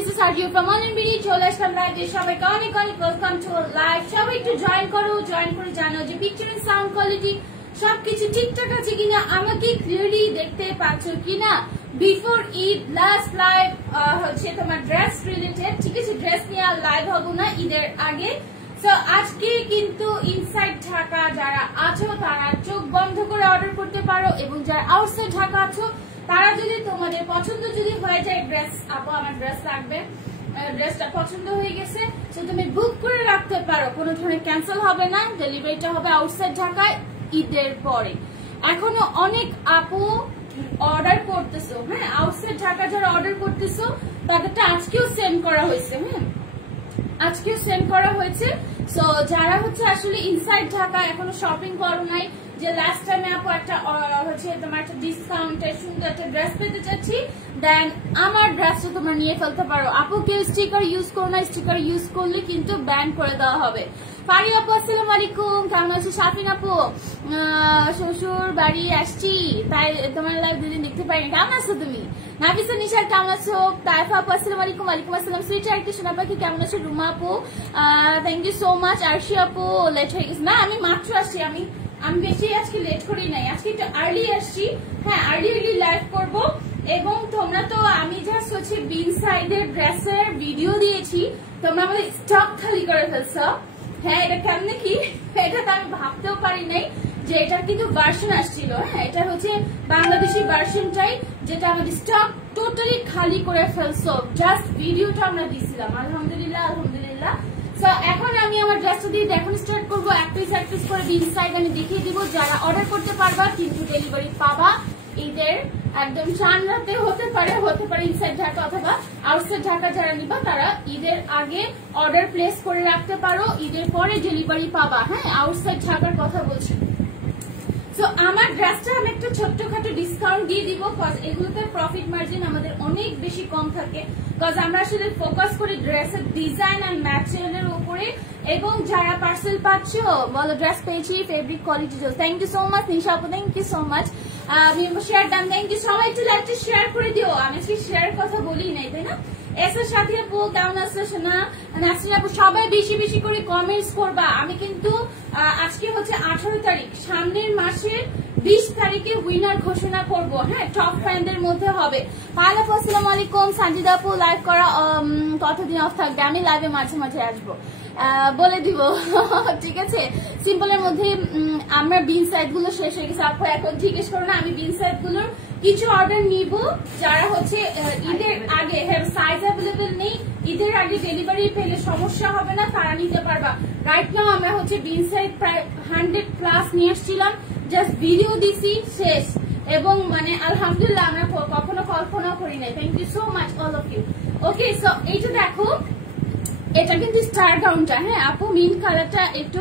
this is Arju from Online Beauty. চলে আসলাম লাইভে, সবাইকে অনেক অনেক ওয়েলকাম টু লাইভ। সবাই একটু জয়েন করে জানো যে পিকচার এন্ড সাউন্ড কোয়ালিটি সবকিছু ঠিকঠাক আছে কিনা, আমাকে ক্লিয়ারলি দেখতে পাচ্ছ কিনা। বিফোর ঈদ লাস্ট লাইভ হচ্ছে তোমার ড্রেস রিলেটেড, ঠিক আছে? ড্রেস নিয়ে আর লাইভ হবো না ঈদের আগে। সো আজকে কিন্তু ইনসাইড ঢাকা যারা আছো তারা চোখ বন্ধ করে অর্ডার করতে পারো, এবং যারা আউটসাইড ঢাকা আছো তারা যদি তোমাদের পছন্দ যদি হয়ে যায় ড্রেস, আপু আমার ড্রেস লাগবে, ড্রেসটা পছন্দ হয়ে গেছে, তো তুমি বুক করে রাখতে পারো, কোনো ধরনের ক্যান্সেল হবে না। ডেলিভারিটা হবে আউটসাইড ঢাকায় ঈদের পরে। এখনো অনেক আপু অর্ডার করতেছো, হ্যাঁ আউটসাইড ঢাকা যারা অর্ডার করতেছো তাদেরটা আজকেও সেন্ড করা হয়েছে, হ্যাঁ আজকেও সেন্ড করা হয়েছে। সো যারা হচ্ছে আসলে ইনসাইড ঢাকা এখনো শপিং করো নাই, যে লাস্ট টাইমে আপু একটা হচ্ছে তোমার একটা ডিসকাউন্টে সুন্দর একটা ড্রেস পেতে চাচ্ছি, দেন আমার ড্রেসটা তোমরা নিয়ে ফেলতে পারো। আপু কেউ স্টিকার ইউজ করো না, স্টিকার ইউজ করলে কিন্তু ব্যান করে দেওয়া হবে। পারি আপু আসসালামু আলাইকুম, কেমন আছো? শাফিন আপু শ্বশুর বাড়ি আসছি, তাই তোমার লাইভ দুদিন দেখতে পারিনি, কেমন আছো তুমি? নাফিসা নিশার কেমন আছো? তাইফা আপু আসসালামু আলাইকুম। ওয়ালাইকুম আসসালাম। সুইটা একটু শোনা পাখি কেমন আছো? রুমা আপু থ্যাংক ইউ সো মাচ। আরশি আপু লেট হয়ে গেছে না, আমি মাত্র আসছি, আমি বেশি আজকে লেট করি নাই, আজকে একটু আর্লি আসছি। হ্যাঁ আর্লি লাইভ করব, এবং তোমরা তো আমি জাস্ট হচ্ছে বিন সাইডের ড্রেসের ভিডিও দিয়েছি, তোমরা আমাদের স্টক খালি করে ফেলছো। হ্যাঁ এটা কেমনে কি, এটা তো আমি ভাবতেও পারি নাই যে এটা কিন্তু ভার্সন আসছিল। হ্যাঁ এটা হচ্ছে বাংলাদেশি ভার্সনটাই, যেটা আমাদের স্টক টোটালি খালি করে ফেলছো, জাস্ট ভিডিওটা আমরা দিছিলাম। আলহামদুলিল্লাহ আলহামদুলিল্লাহ। এখন আমি আমার ড্রেসটা দিয়ে দেখানো স্টার্ট করবো, এক পিস করে ইনসাইড আমি দেখিয়ে দিব। যারা অর্ডার করতে পারবা কিন্তু ডেলিভারি পাবা ঈদের একদম চান রাতে, হতে পারে ইনসাইড ঢাকা অথবা আউটসাইড ঢাকা। যারা নিবা তারা ঈদের আগে অর্ডার প্লেস করে রাখতে পারো, ঈদের পরে ডেলিভারি পাবা। হ্যাঁ আউটসাইড ঢাকার কথা বলছি। তো আমার ড্রেসটা আমি একটা ছোট্টখাটো ডিসকাউন্ট দিয়ে দিব, কজ এগুলোতে প্রফিট মার্জিন আমাদের অনেক বেশি কম থাকে, কজ আমরা আসলে ফোকাস করি ড্রেসের ডিজাইন এন্ড ম্যাটেরিয়ালের উপরে। এবং যারা পার্সেল পাচ্ছ বলো ড্রেস পেয়েছি, fabric quality. Thank you so much Nisha আপু, thank you so much. Share done, thank you. সবাই একটু লাইভটা শেয়ার করে দিও, আমি আজকে শেয়ার কথা বলি নাই, তাই না? এসের সাথে আপু কেমন আছে? শোনা নাসরিন আপু সবাই বেশি বেশি করে কমেন্টস করবা। আমি কিন্তু আজকে হচ্ছে 18 তারিখ, সামনের মাসের 20 তারিখে উইনার ঘোষণা করব। হ্যাঁ টপ ফ্যানদের মধ্যে হবে। পায়েল আপু আসসালামু আলাইকুম। সানজিদা আপু লাইভ করা কতদিন অফ থাকবে? আমি লাইভে মাঝে মাঝে আসবো, বলে দিব ঠিক আছে। সিম্পলের মধ্যে আমরা বিন সাইড গুলো শেষ হয়ে গেছে আপু, এখন জিজ্ঞেস করো না, আমি বিন সাইড গুলোর কিছু অর্ডার নিব। যারা হচ্ছে ঈদের আগে, হ্যাঁ সাইজ অ্যাভেলেবেল নেই, ঈদের আগে ডেলিভারি পেলে সমস্যা হবে না, তারা নিতে পারবা। রাইট নাও আমরা হচ্ছে বিন সাইড প্রায় 100+ নিয়ে আসছিলাম, জাস্ট ভিডিও দিছি শেষ, এবং মানে আলহামদুলিল্লাহ আমরা কখনো কল্পনা করি নাই। Thank you so much all of you. Okay so এইটা দেখো, এটা কিন্তু স্টার গাউনটা। হ্যাঁ আপু মিন্ট কালারটা একটু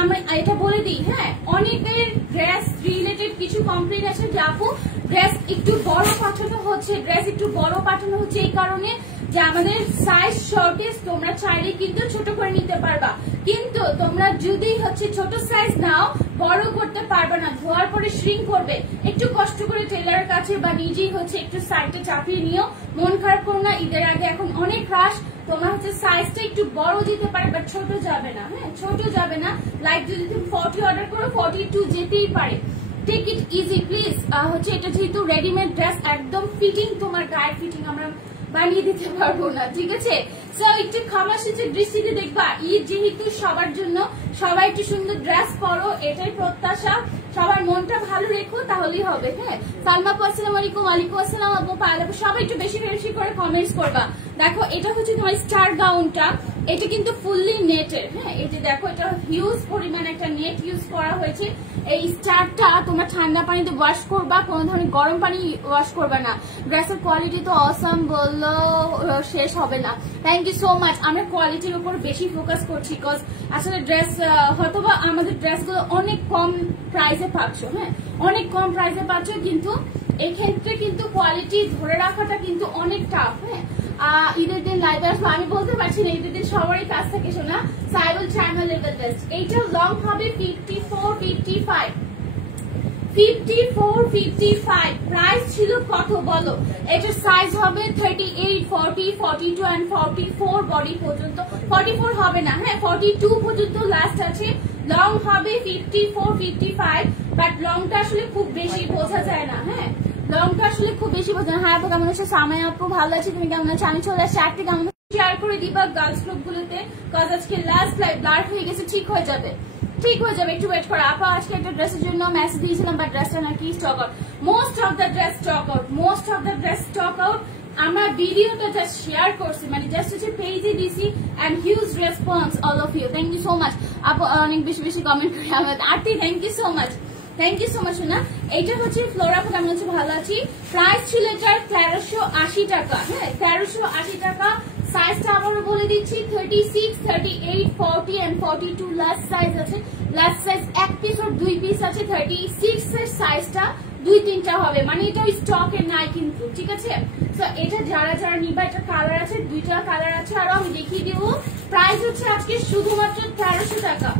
আমরা এটা বলে দিই। হ্যাঁ অনেকের ড্রেস রিলেটেড কিছু কমপ্লেন আছে যে আপু ড্রেস একটু বড় পাঠানো হচ্ছে, এই কারণে যে আমাদের সাইজ শর্টেজ, তোমরা চাইলে কিন্তু ছোট করে নিতে পারবা, কিন্তু তোমরা যদি হচ্ছে ছোট সাইজ নাও বড় করতে পারবে না, ধোয়ার পরে শ্রিঙ্ক করবে। একটু কষ্ট করে টেলারের কাছে বা নিজেই হচ্ছে একটু সাইডটা চাপিয়ে নিও, মন খারাপ করো না। ঈদের আগে এখন অনেক রাশ, তোমরা হচ্ছে সাইজটা একটু বড় দিতে পারে, বাট ছোট যাবে না। হ্যাঁ ছোট যাবে না, লাইক যদি তুমি 40 অর্ডার করো 42 যেতেই পারে। Take it easy please. হচ্ছে এটা যেহেতু রেডিমেড ড্রেস, একদম ফিটিং, তোমার গায়ের ফিটিং আমরা বানিয়ে দিতে পারবো না, ঠিক আছে? সো একটু খামাশিচের দৃষ্টিতে দেখবা, ঈদ যেহেতু সবার জন্য, সবাই একটু সুন্দর ড্রেস পরো, এটাই প্রত্যাশা। সবার মনটা ভালো রেখো, তাহলেই হবে। হ্যাঁ সালমা আপু আসসালামু আলাইকুম। ওয়ালাইকুম আসসালাম আপু। পায়েল আপু সবাই একটু বেশি বেশি করে কমেন্টস করবা। দেখো এটা হচ্ছে তোমার স্টার গাউনটা, এটা কিন্তু ফুললি নেটের। হ্যাঁ এই যে দেখো, এটা হিউজ পরিমাণ একটা নেট ইউজ করা হয়েছে। এই স্টারটা তোমরা ঠান্ডা পানিতে ওয়াশ করবা, কোনো ধরনের গরম পানি ওয়াশ করবা না। ড্রেসের কোয়ালিটি তো অসাম, বললেও শেষ হবে না। Thank you so much. আমরা কোয়ালিটির উপর বেশি ফোকাস করছি, বিকজ আসলে ড্রেস হয়তোবা আমাদের ড্রেসগুলো অনেক কম প্রাইসে পাচ্ছ। হ্যাঁ অনেক কম প্রাইসে পাচ্ছ, কিন্তু এক্ষেত্রে কিন্তু কোয়ালিটি ধরে রাখাটা কিন্তু অনেক টাফ। হ্যাঁ ঈদের দিন লাইভে আসবো, আমি বলতে পারছি না, ঈদের দিন সবারই কাছ থেকে শোনা সাইবল চায়না লেভেল টেস্ট। এইটা লং হবে 54, 55 54, 55 প্রাইস ছিল কত বলো? এটার সাইজ হবে 38, 40, 42 and 44 বডি পর্যন্ত। 44 হবে না, হ্যাঁ 42 পর্যন্ত লাস্ট আছে। লং হবে 54, 55, বাট লংটা আসলে খুব বেশি বোঝা যায় না। হ্যাঁ লংটা আসলে খুব বেশি বোঝা না। হ্যাঁ আপু কেমন আছো? সামাই আপু ভালো আছে, তুমি কেমন আছো? আমি চলে আসছি আজকে। কেমন শেয়ার করে দিবা গার্লস গ্রুপ গুলোতে, কাজ আজকে লাস্ট লাইভ ব্লার হয়ে গেছে, ঠিক হয়ে যাবে, ঠিক হয়ে যাবে, একটু ওয়েট করো। আপা আজকে একটা ড্রেসের জন্য মেসেজ দিয়েছিলাম, বাট ড্রেসটা নাকি stock out. Most of the dress stock out, most of the dress stock out. আমার ভিডিওটা জাস্ট শেয়ার করছি, মানে জাস্ট হচ্ছে পেজে দিছি, and huge response all of you, thank you so much. আপু অনেক বেশি বেশি কমেন্ট করে আমার Arati, thank you so much, thank you so much. না এইটা হচ্ছে ফ্লোরা, কেমন আছে? ভালো আছি। প্রাইস ছিল এটার 1380 টাকা। হ্যাঁ 1380 টাকা। সাইজটা আবারও বলে দিচ্ছি 36, 38, 40 and 42 লাস্ট সাইজ আছে। লাস্ট সাইজ এক পিস আর দুই পিস আছে। 36 এর সাইজটা 2-3টা হবে, মানে এটা স্টকে নাই কিন্তু, ঠিক আছে? তো এটা যারা যারা নিবা, এটা কালার আছে, 2টা কালার আছে, আরো আমি দেখিয়ে দিব। প্রাইস হচ্ছে আজকে শুধুমাত্র 1300 টাকা,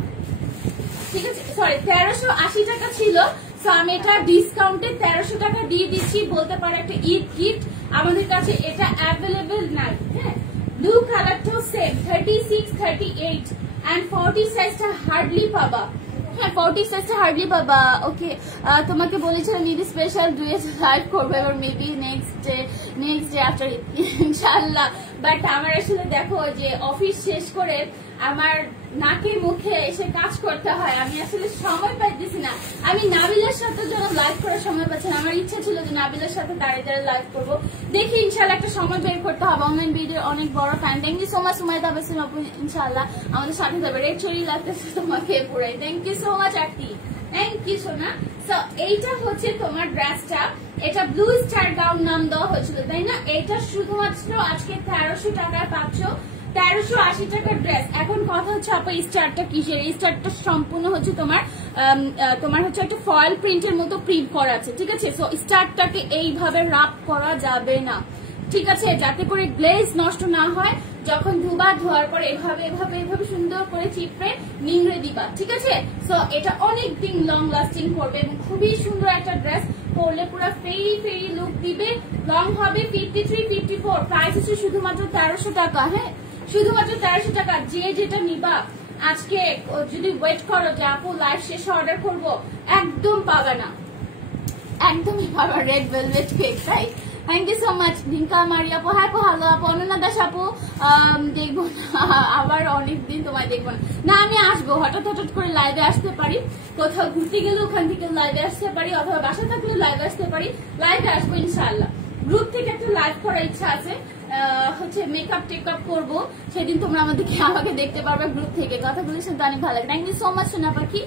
ঠিক আছে? সরি 1380 টাকা ছিল, তো আমি এটা ডিসকাউন্টে 1300 টাকা দিয়ে দিচ্ছি। বলতে পারো একটা ঈদ গিফট, আমাদের কাছে এটা অ্যাভেলেবেল নাই। হ্যাঁ ব্লু কালারটাও সেম 36, 38 and 40 সাইজটা হার্ডলি পাবা। হ্যাঁ 40 সাইজটা হার্ডলি পাবা। ওকে তোমাকে বলেছিলাম ঈদ স্পেশাল ডুয়েট লাইভ করবো, এবার মেবি নেক্সট ডে আফটার ইনশাআল্লাহ। বাট আমার আসলে দেখো যে অফিস শেষ করে আমার নাকে মুখে এসে কাজ করতে হয়, আমি আসলে সময় পাইতেছি না। আমি নাবিলার সাথে যখন লাইভ করার সময় পাচ্ছি না, আমার ইচ্ছা ছিল যে নাবিলার সাথে দাঁড়িয়ে লাইভ করবো। দেখি ইনশাল্লাহ একটা সময় বের করতে হবে। অনলাইন ভিডিও অনেক বড় fan, thank you so much. Sumaida Basim আপু ইনশাল্লাহ আমাদের সাথে যাবে। রেড চেরি লাগতেছে তোমাকে পুরাই, thank you so much Arati, thank you সোনা। সো এইটা হচ্ছে তোমার ড্রেসটা, এটা ব্লু স্টার গাউন নাম দেওয়া হয়েছিল, তাই না? এটা শুধুমাত্র আজকে 1300 টাকায় পাচ্ছ। 1380 টাকার ড্রেস। এখন কথা হচ্ছে আপা স্টারটা কিসের? এই স্টারটা সম্পূর্ণ হচ্ছে তোমার হচ্ছে একটা ফয়েল প্রিন্টের মতো প্রিন্ট করা আছে, ঠিক আছে? সো স্টারটাকে এইভাবে রাপ করা যাবে না, ঠিক আছে? যাতে করে গ্লেজ নষ্ট না হয়। যখন ধোয়ার পর এভাবে এভাবে এভাবে সুন্দর করে চিপড়ে নিংড়ে দিবা, ঠিক আছে? সো এটা অনেক দিন লং লাস্টিং করবে এবং খুবই সুন্দর একটা ড্রেস, পরলে পুরো ফেরি ফেরি লুক দিবে। লং হবে 53, 54। প্রাইস হচ্ছে শুধুমাত্র 1300 টাকা। হ্যাঁ শুধুমাত্র 1300 টাকা। যে যেটা নিবা আজকে যদি ওয়েট করো যে আপু লাইভ শেষে অর্ডার করবো, একদম পাবে না, একদমই পাবা। রেড ভেলভেট কেক, তাই? Thank you so much Dinka Maria আপু। হ্যাঁ আপু ভালো আপু। অনন্যা দাস আপু দেখবো না, আবার অনেকদিন তোমায় দেখবো না। না আমি আসবো, হঠাৎ হঠাৎ করে লাইভে আসতে পারি, কোথাও ঘুরতে গেলে ওখান থেকে লাইভে আসতে পারি, অথবা বাসা থাকলে লাইভে আসতে পারি। লাইভে আসবো ইনশাআল্লাহ। গ্রুপ থেকে একটা লাইভ করার ইচ্ছা আছে, হচ্ছে মেকআপ টেকআপ করবো, সেদিন তোমরা আমাকে দেখতে পারবে গ্রুপ থেকে। কথাগুলো শুনতে অনেক ভালো লাগে। থ্যাংক ইউ সো মাচ সোনা পাখি।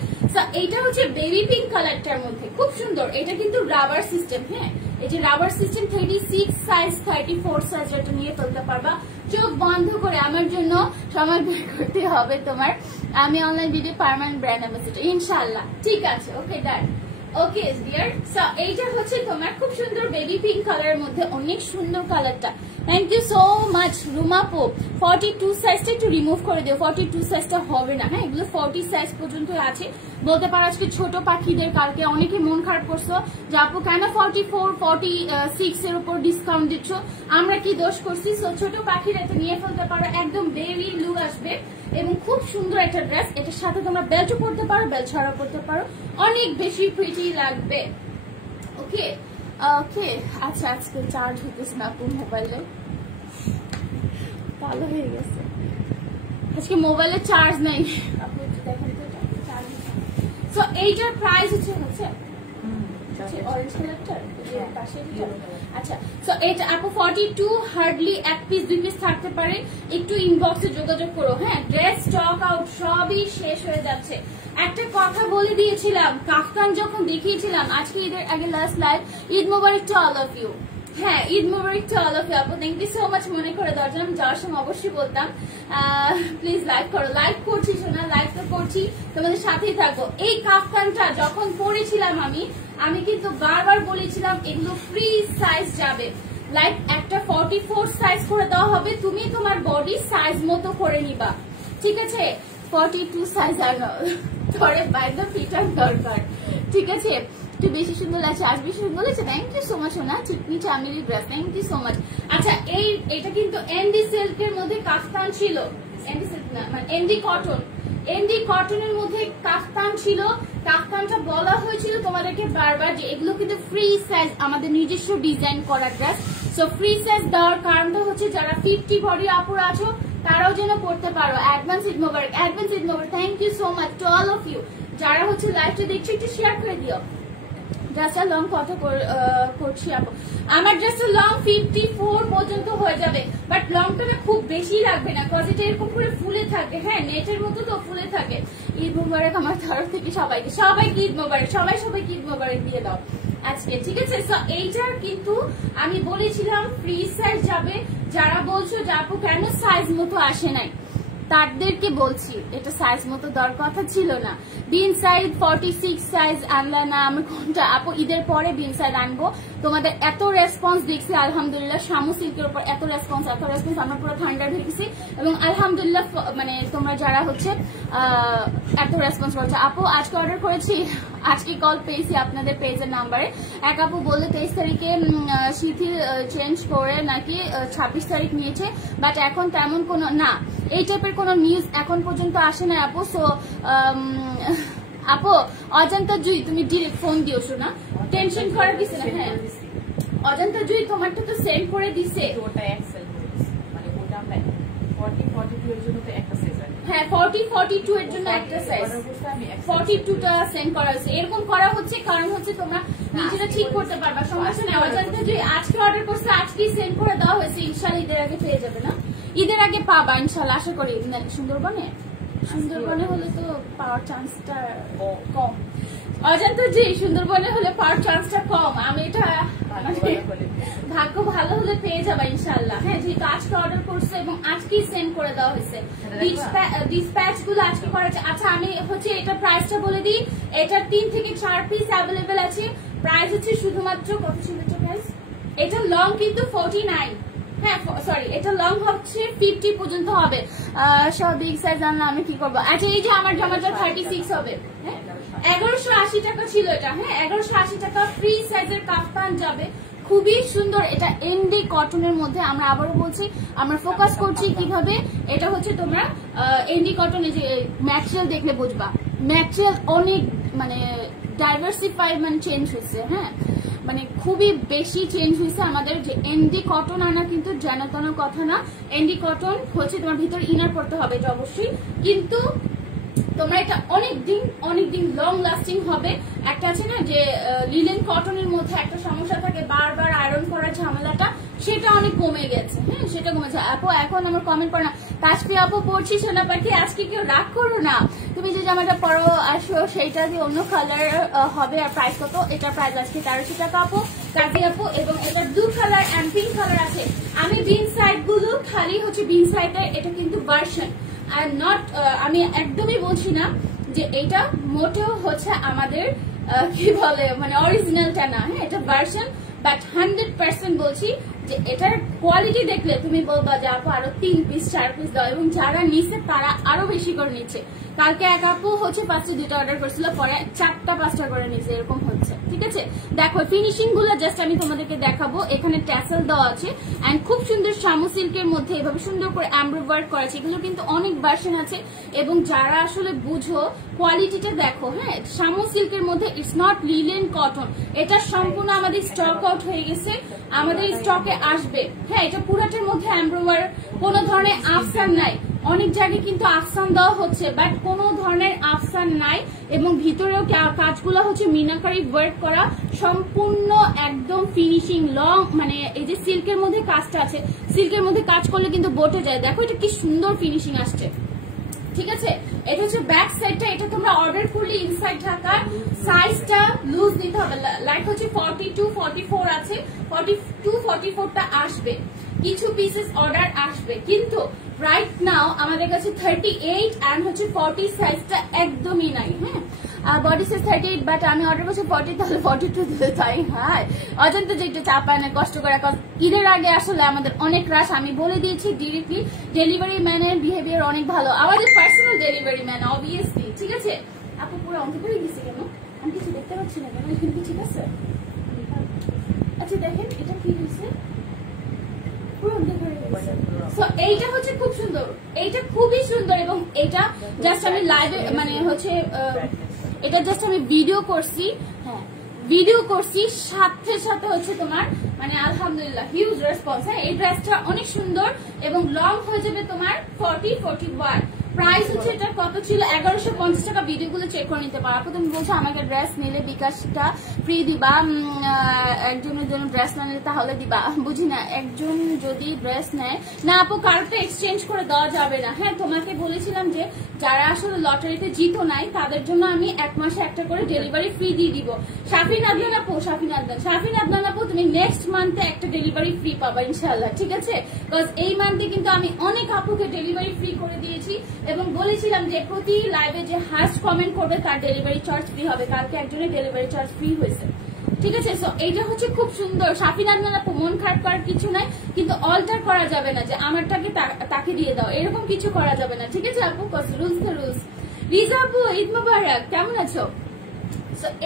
এইটা হচ্ছে বেবি পিঙ্ক কালারটার মধ্যে, খুব সুন্দর। এটা কিন্তু রাবার সিস্টেম। হ্যাঁ এই যে রাবার সিস্টেম 36 সাইজ, 34 সাইজ, এটা নিয়ে ফেলতে পারবা চোখ বন্ধ করে। আমার জন্য সময় বের করতে হবে তোমার। আমি online video permanent brand ambassador ইনশাআল্লাহ, ঠিক আছে? ওকে ডান। ওকে ডিয়ার, সো এইটা হচ্ছে তোমার খুব সুন্দর বেবি পিঙ্ক কালারের মধ্যে, অনেক সুন্দর কালারটা। থ্যাংক ইউ সো মাচ রুমাপো। 42 সাইজটা একটু রিমুভ করে দিও, 42 সাইজটা হবে না। হ্যাঁ এগুলো 40 সাইজ পর্যন্ত আছে। বলতে পারো আজকে ছোট পাখিদের, কালকে অনেকে মন খারাপ করছো যে আপু কেন 44, 46 এর উপর ডিসকাউন্ট দিচ্ছ, আমরা কি দোষ করছি? সো ছোট পাখিরা এটা নিয়ে ফেলতে পারো, একদম বেবি লুক আসবে এবং খুব সুন্দর একটা ড্রেস। এটার সাথে তোমরা বেল্টও পরতে পারো, বেল্ট ছাড়াও পরতে পারো, অনেক বেশি প্রিটি লাগবে। ওকে ওকে আচ্ছা আজকে চার্জ হইতেছে না আপু মোবাইলে, ভালো হয়ে গেছে আজকে মোবাইলে চার্জ নাই আপু, দেখেন তো চার্জ। সো এইটার প্রাইস হচ্ছে অরেঞ্জ কালারটার পাশে। আচ্ছা সো এটা আপু 42 হার্ডলি এক পিস দুই পিস থাকতে পারে, একটু ইনবক্সে যোগাযোগ করো। হ্যাঁ ড্রেস স্টক আউট, সবই শেষ হয়ে যাচ্ছে। একটা কথা বলে দিয়েছিলাম, কাফতান যখন দেখিয়েছিলাম আজকে ঈদের আগে last live, Eid Mubarak to all of you. হ্যাঁ Eid Mubarak to all of you আপু, থ্যাংক ইউ সো মাচ। মনে করে দরজা আমি যাওয়ার সময় অবশ্যই বলতাম প্লিজ লাইভ করো। লাইভ করছি শোনা, লাইভ তো করছি, তোমাদের সাথেই থাকবো। এই কাফতানটা যখন পরেছিলাম আমি কিন্তু বারবার বলেছিলাম এগুলো ফ্রি সাইজ যাবে, লাইক একটা 44 সাইজ করে দেওয়া হবে, তুমি তোমার বডি সাইজ মতো করে নিবা, ঠিক আছে? 42 সাইজ আর ধরে বাইরে ফিটার দরকার, ঠিক আছে? একটু বেশি সুন্দর লাগছে, আর বেশি সুন্দর লাগছে। থ্যাংক ইউ সো মাচ সোনা, Chikni Chameli dress, thank you so much. আচ্ছা এটা কিন্তু এনডি সিল্কের মধ্যে কাফতান ছিল, এনডি সিল্ক না মানে এনডি কটন, এনডি কটনের মধ্যে কাফতান ছিল। কাফতানটা বলা হয়েছিল তোমাদেরকে বারবার যে এগুলো কিন্তু ফ্রি সাইজ, আমাদের নিজস্ব ডিজাইন করা ড্রেস। সো ফ্রি সাইজ দেওয়ার কারণটা হচ্ছে যারা 50 বডি আপুরা আছো তারাও যেন পড়তে পারো। Advance Eid Mubarak, advance Eid Mubarak, thank you so much to all of you. যারা হচ্ছে লাইভটা দেখছো একটু শেয়ার করে দিও। ড্রেসটা লং কত করছি আপু? আমার ড্রেসটা লং 54 পর্যন্ত হয়ে যাবে, বাট লংটা খুব বেশি লাগবে না, কজ এটা এরকম করে ফুলে থাকে। হ্যাঁ, নেটের মতো তো ফুলে থাকে। ঈদ মোবারক আমার তরফ থেকে সবাইকে, সবাইকে ঈদ মোবারক, সবাইকে ঈদ মোবারক দিয়ে দাও আজকে, ঠিক আছে? সো এইটার কিন্তু আমি বলেছিলাম ফ্রি সাইজ যাবে। যারা বলছো যে আপু কেন সাইজ মতো আসে নাই, তাদেরকে বলছি এটা সাইজ মতো দেওয়ার কথা ছিল না। বিন সাইজ 46 সাইজ আনলা না, আমি কোনটা আপু ঈদের পরে বিন সাইজ আনবো। তোমাদের এত রেসপন্স দেখছি আলহামদুলিল্লাহ, শামু সিল্কের উপর এত রেসপন্স আমরা পুরো ঠান্ডা হয়ে গেছি। এবং আলহামদুলিল্লাহ মানে তোমরা যারা হচ্ছে এত রেসপন্স করছো। আপু আজকে অর্ডার করেছি, আজকে কল পেয়েছি আপনাদের পেজের নাম্বারে। এক আপু বললে 23 তারিখে শিথিল চেঞ্জ করে নাকি 26 তারিখ নিয়েছে, বাট এখন তেমন কোনো না, এই টাইপের কোনো নিউজ এখন পর্যন্ত আসে না আপু। সো আপু অজান্তা জুই তুমি ডিরেক্ট ফোন দিও শোনা, টেনশন করার কিছু না। হ্যাঁ অজান্তা জুই তোমারটা তো সেন্ড করে দিছে, ওটা এক্সেল মানে ওটা আমরা 40-42 এর জন্য তো একটা সাইজ আছে। হ্যাঁ 40-42 এর জন্য একটা সাইজ, 42টা সেন্ড করা হয়েছে। এরকম করা হচ্ছে কারণ হচ্ছে তোমরা নিজেরা ঠিক করতে পারবা, সমস্যা নেই। অজান্তা জুই আজকে অর্ডার করছে, আজকেই সেন্ড করে দেওয়া হয়েছে, ইনশাআল্লাহ ঈদের আগে পেয়ে যাবে না? ঈদের আগে পাবা ইনশাআল্লাহ, আশা করি। সুন্দরবনে হলে তো পাওয়ার চান্সটা কম। অজান্তা জি সুন্দরবনে হলে পাওয়ার চান্সটা কম। আমি এটা ভাগ্য ভালো হলে পেয়ে যাবা ইনশাআল্লাহ। হ্যাঁ যেহেতু আজকে অর্ডার করছে এবং আজকেই সেন্ড করে দেওয়া হয়েছে, ডিসপ্যাচ গুলো আজকে করেছে। আচ্ছা আমি হচ্ছে এটা প্রাইসটা বলে দিই, এটা 3 থেকে 4 পিস অ্যাভেলেবেল আছে। প্রাইস হচ্ছে শুধুমাত্র কত ছিল প্রাইস? এটা লং কিন্তু 49, হ্যাঁ সরি এটা লং হচ্ছে 50 পর্যন্ত হবে। সব বিগ সাইজ আনলে আমি কি করবো? আচ্ছা এই যে আমার জামাটা 36 হবে, হ্যাঁ 1180 টাকা ছিল এটা। হ্যাঁ 1180 টাকা ফ্রি সাইজের কাফতান যাবে, খুবই সুন্দর। এটা এনডি কটনের মধ্যে, আমরা আবারও বলছি আমরা ফোকাস করছি কিভাবে। এটা হচ্ছে তোমরা এনডি কটনে যে ম্যাটেরিয়াল দেখলে বুঝবা, ম্যাটেরিয়াল অনেক মানে ডাইভার্সিফাই মানে চেঞ্জ হয়েছে। হ্যাঁ মানে খুবই বেশি চেঞ্জ হয়েছে আমাদের। যে এনডি কটন আনা কিন্তু যেন তেন কথা না, এনডি কটন হচ্ছে তোমার ভিতরে ইনার পড়তে হবে এটা অবশ্যই, কিন্তু তোমরা এটা অনেক দিন লং লাস্টিং হবে। একটা আছে না যে লিলেন কটনের মধ্যে একটা সমস্যা থাকে বারবার আয়রন করার ঝামেলাটা, সেটা অনেক কমে গেছে। হ্যাঁ সেটা কমেছে। আপু এখন আমার কমেন্ট পড়ে না, তাসফি আপু পড়ছি সোনা পাখি, আজকে কেউ রাগ করো না, তুমি যে জামাটা পরো আসো সেইটা দিয়ে অন্য কালার হবে। আর প্রাইস কত? এটা প্রাইস আজকে 1300 টাকা আপু, কাজী আপু। এবং এটা blue colour and pink colour আছে। আমি বিন সাইড গুলো খালি হচ্ছে বিন সাইডে, এটা কিন্তু ভার্সন আর নট, আমি একদমই বলছি না যে এটা মোটেও হচ্ছে আমাদের কি বলে মানে অরিজিনালটা না। হ্যাঁ এটা ভার্সন, বাট 100% বলছি যে এটার কোয়ালিটি দেখলে তুমি বলবা যে আপু আরো 3 পিস 4 পিস দাও। এবং যারা নিচ্ছে তারা আরো বেশি করে নিচ্ছে। কালকে এক আপু হচ্ছে 5টা 2টা অর্ডার করছিল, পরে 4টা 5টা করে নিচ্ছে, এরকম হচ্ছে। ঠিক আছে দেখো ফিনিশিং গুলো জাস্ট আমি তোমাদেরকে দেখাবো। এখানে ট্যাসেল দেওয়া আছে এন্ড খুব সুন্দর শামু সিল্কের মধ্যে এভাবে সুন্দর করে এমব্রয়ডারি ওয়ার্ক করা আছে। এগুলো কিন্তু অনেক ভার্সন আছে এবং যারা আসলে বুঝো কোয়ালিটিটা দেখো। হ্যাঁ শামু সিল্কের মধ্যে ইটস নট লিলেন কটন, এটা সম্পূর্ণ আমাদের স্টক আউট হয়ে গেছে, আমাদের স্টকে আসবে। হ্যাঁ এটা পুরাটার মধ্যে এমব্রয়ডারি, কোনো ধরনের আফসান নাই। অনেক জায়গায় কিন্তু আফসান দেওয়া হচ্ছে, বাট কোনো ধরনের আফসান নাই। এবং ভিতরেও কাজগুলো হচ্ছে মিনাকারি ওয়ার্ক করা, সম্পূর্ণ একদম ফিনিশিং লং। মানে এই যে সিল্কের মধ্যে কাজটা আছে, সিল্কের মধ্যে কাজ করলে কিন্তু বটে যায়। দেখো এটা কি সুন্দর ফিনিশিং আসছে। ঠিক আছে এটা হচ্ছে ব্যাক সাইডটা। এটা তোমরা অর্ডার করলে ইনসাইড ঢাকার সাইজটা লুজ দিতে হবে। লাইক হচ্ছে 42-44 আছে, 42-44টা আসবে, কিছু পিসেস অর্ডার আসবে। কিন্তু রাইট নাও আমাদের কাছে 38 এন্ড হচ্ছে 40 সাইজটা একদমই নাই। হ্যাঁ বডি সাইজ 38, বাট আমি অর্ডার করছি 40, তাহলে 42 দিতে চাই। হ্যাঁ অজন্ত যে একটু চাপায় না, কষ্ট করে। ঈদের আগে আসলে আমাদের অনেক রাশ, আমি বলে দিয়েছি ডিরেক্টলি ডেলিভারি ম্যানের বিহেভিয়ার অনেক ভালো, আমাদের পার্সোনাল ডেলিভারি ম্যান অবভিয়াসলি। ঠিক আছে আপু পুরো অঙ্ক করে দিয়েছি কেন? আমি কিছু দেখতে পাচ্ছি না কেন, এখানে কি ঠিক আছে? আচ্ছা দেখেন এটা কি হয়েছে, পুরো অন্ধকার হয়ে গেছে। সো এইটা হচ্ছে খুব সুন্দর, এইটা খুবই সুন্দর। এবং এটা জাস্ট আমি লাইভে মানে হচ্ছে এটা জাস্ট আমি ভিডিও করছি, হ্যাঁ ভিডিও করছি, সাথে সাথে হচ্ছে তোমার মানে আলহামদুলিল্লাহ হিউজ রেসপন্স। হ্যাঁ এই ড্রেসটা অনেক সুন্দর এবং লং হয়ে যাবে তোমার 40-41। প্রাইস হচ্ছে এটা কত ছিল 1150 টাকা। ভিডিওগুলো চেক করে নিতে পারো। আপু তুমি বলছো আমাকে ড্রেস নিলে বিকাশটা ফ্রি দিবা, একজনের জন্য ড্রেস না নিলে তাহলে দিবা, বুঝি না। একজন যদি ড্রেস নেয় না আপু কার্ডটা এক্সচেঞ্জ করে দেওয়া যাবে না। হ্যাঁ তোমাকে বলেছিলাম যে যারা আসলে লটারিতে জিতো নাই তাদের জন্য আমি 1 মাসে একটা করে ডেলিভারি ফ্রি দিয়ে দিব। শাফিন আদনান আপু, শাফিন আদনান আপু তুমি নেক্সট মান্থে একটা ডেলিভারি ফ্রি পাবা ইনশাআল্লাহ, ঠিক আছে? বিকজ এই মান্থে কিন্তু আমি অনেক আপুকে ডেলিভারি ফ্রি করে দিয়েছি এবং বলেছিলাম যে প্রতি লাইভে যে হাস্ট কমেন্ট করবে তার ডেলিভারি চার্জ ফ্রি হবে। কালকে একজনের ডেলিভারি চার্জ ফ্রি হয়েছে, ঠিক আছে? সো এইটা হচ্ছে খুব সুন্দর। শাফিন আদনান আপু মন খারাপ করার কিছু নাই, কিন্তু অল্টার করা যাবে না যে আমারটাকে তাকে দিয়ে দাও, এরকম কিছু করা যাবে না, ঠিক আছে আপু? রুলস তো রুলস। রিজা আপু ঈদ মোবারক, কেমন আছো?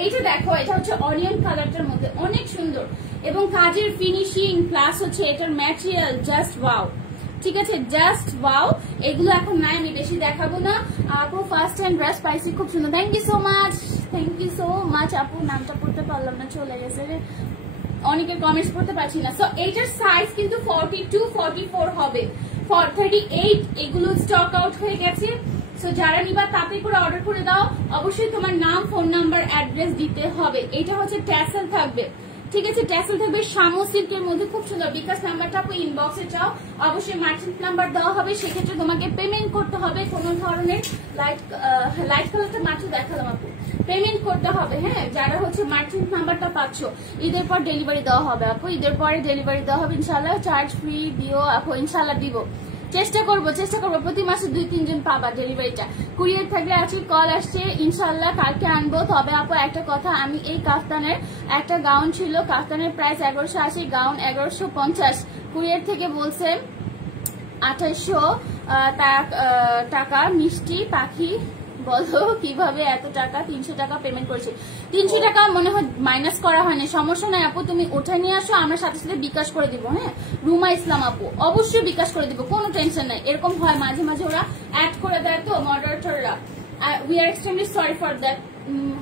এইটা দেখো, এটা হচ্ছে অনিয়ন কালারটার মধ্যে অনেক সুন্দর এবং কাজের ফিনিশিং প্লাস হচ্ছে এটার ম্যাটেরিয়াল জাস্ট ওয়াও, ঠিক আছে? Just wow. এগুলো এখন নাই, আমি বেশি দেখাবো না। আপু ফার্স্ট হ্যান্ড ড্রেস পাইছি, খুব সুন্দর। Thank you so much, thank you so much আপু। নামটা পড়তে পারলাম না, চলে গেছে, অনেকের কমেন্টস পড়তে পারছি না। সো এইটার সাইজ কিন্তু 42-44 হবে, 38 এগুলো স্টক আউট হয়ে গেছে। সো যারা নিবা তাতে করে অর্ডার করে দাও। অবশ্যই তোমার নাম, ফোন নাম্বার, অ্যাড্রেস দিতে হবে। এটা হচ্ছে ট্যাসেল থাকবে, ঠিক আছে? ট্যাসেল থাকবে শামু সিল্কের মধ্যে, খুব সুন্দর। বিকাশ নাম্বারটা আপু ইনবক্সে চাও, অবশ্যই মার্চেন্ট নাম্বার দেওয়া হবে। সেক্ষেত্রে তোমাকে পেমেন্ট করতে হবে। কোনো ধরনের লাইট কালারটা মাত্র দেখালাম আপু, পেমেন্ট করতে হবে। হ্যাঁ যারা হচ্ছে মার্চেন্ট নাম্বারটা পাচ্ছ, ঈদের পর ডেলিভারি দেওয়া হবে আপু, ঈদের পরে ডেলিভারি দেওয়া হবে ইনশাল্লাহ। চার্জ ফ্রি দিও আপু, ইনশাল্লাহ দিব, চেষ্টা করবো প্রতি মাসে 2-3 জন পাবা ডেলিভারিটা। কুরিয়ার থাকলে আজকে কল আসছে, ইনশাল্লাহ কালকে আনবো। তবে আপু একটা কথা, আমি এই কাফতানের একটা গাউন ছিল, কাফতানের প্রাইস 1180, গাউন 1150। কুরিয়ার থেকে বলছে 2800 টাকা। মিষ্টি পাখি বলো কিভাবে এত টাকা? 300 টাকা পেমেন্ট করেছে। 300 টাকা মনে হয় মাইনাস করা হয়নি, সমস্যা নাই আপু, তুমি ওঠা নিয়ে আসো, আমরা সাথে সাথে বিকাশ করে দিব। হ্যাঁ রুমা ইসলাম আপু অবশ্যই বিকাশ করে দিব, কোনো টেনশন নাই। এরকম হয় মাঝে মাঝে, ওরা অ্যাড করে দেয় তো মডারেটররা, we are extremely sorry for that.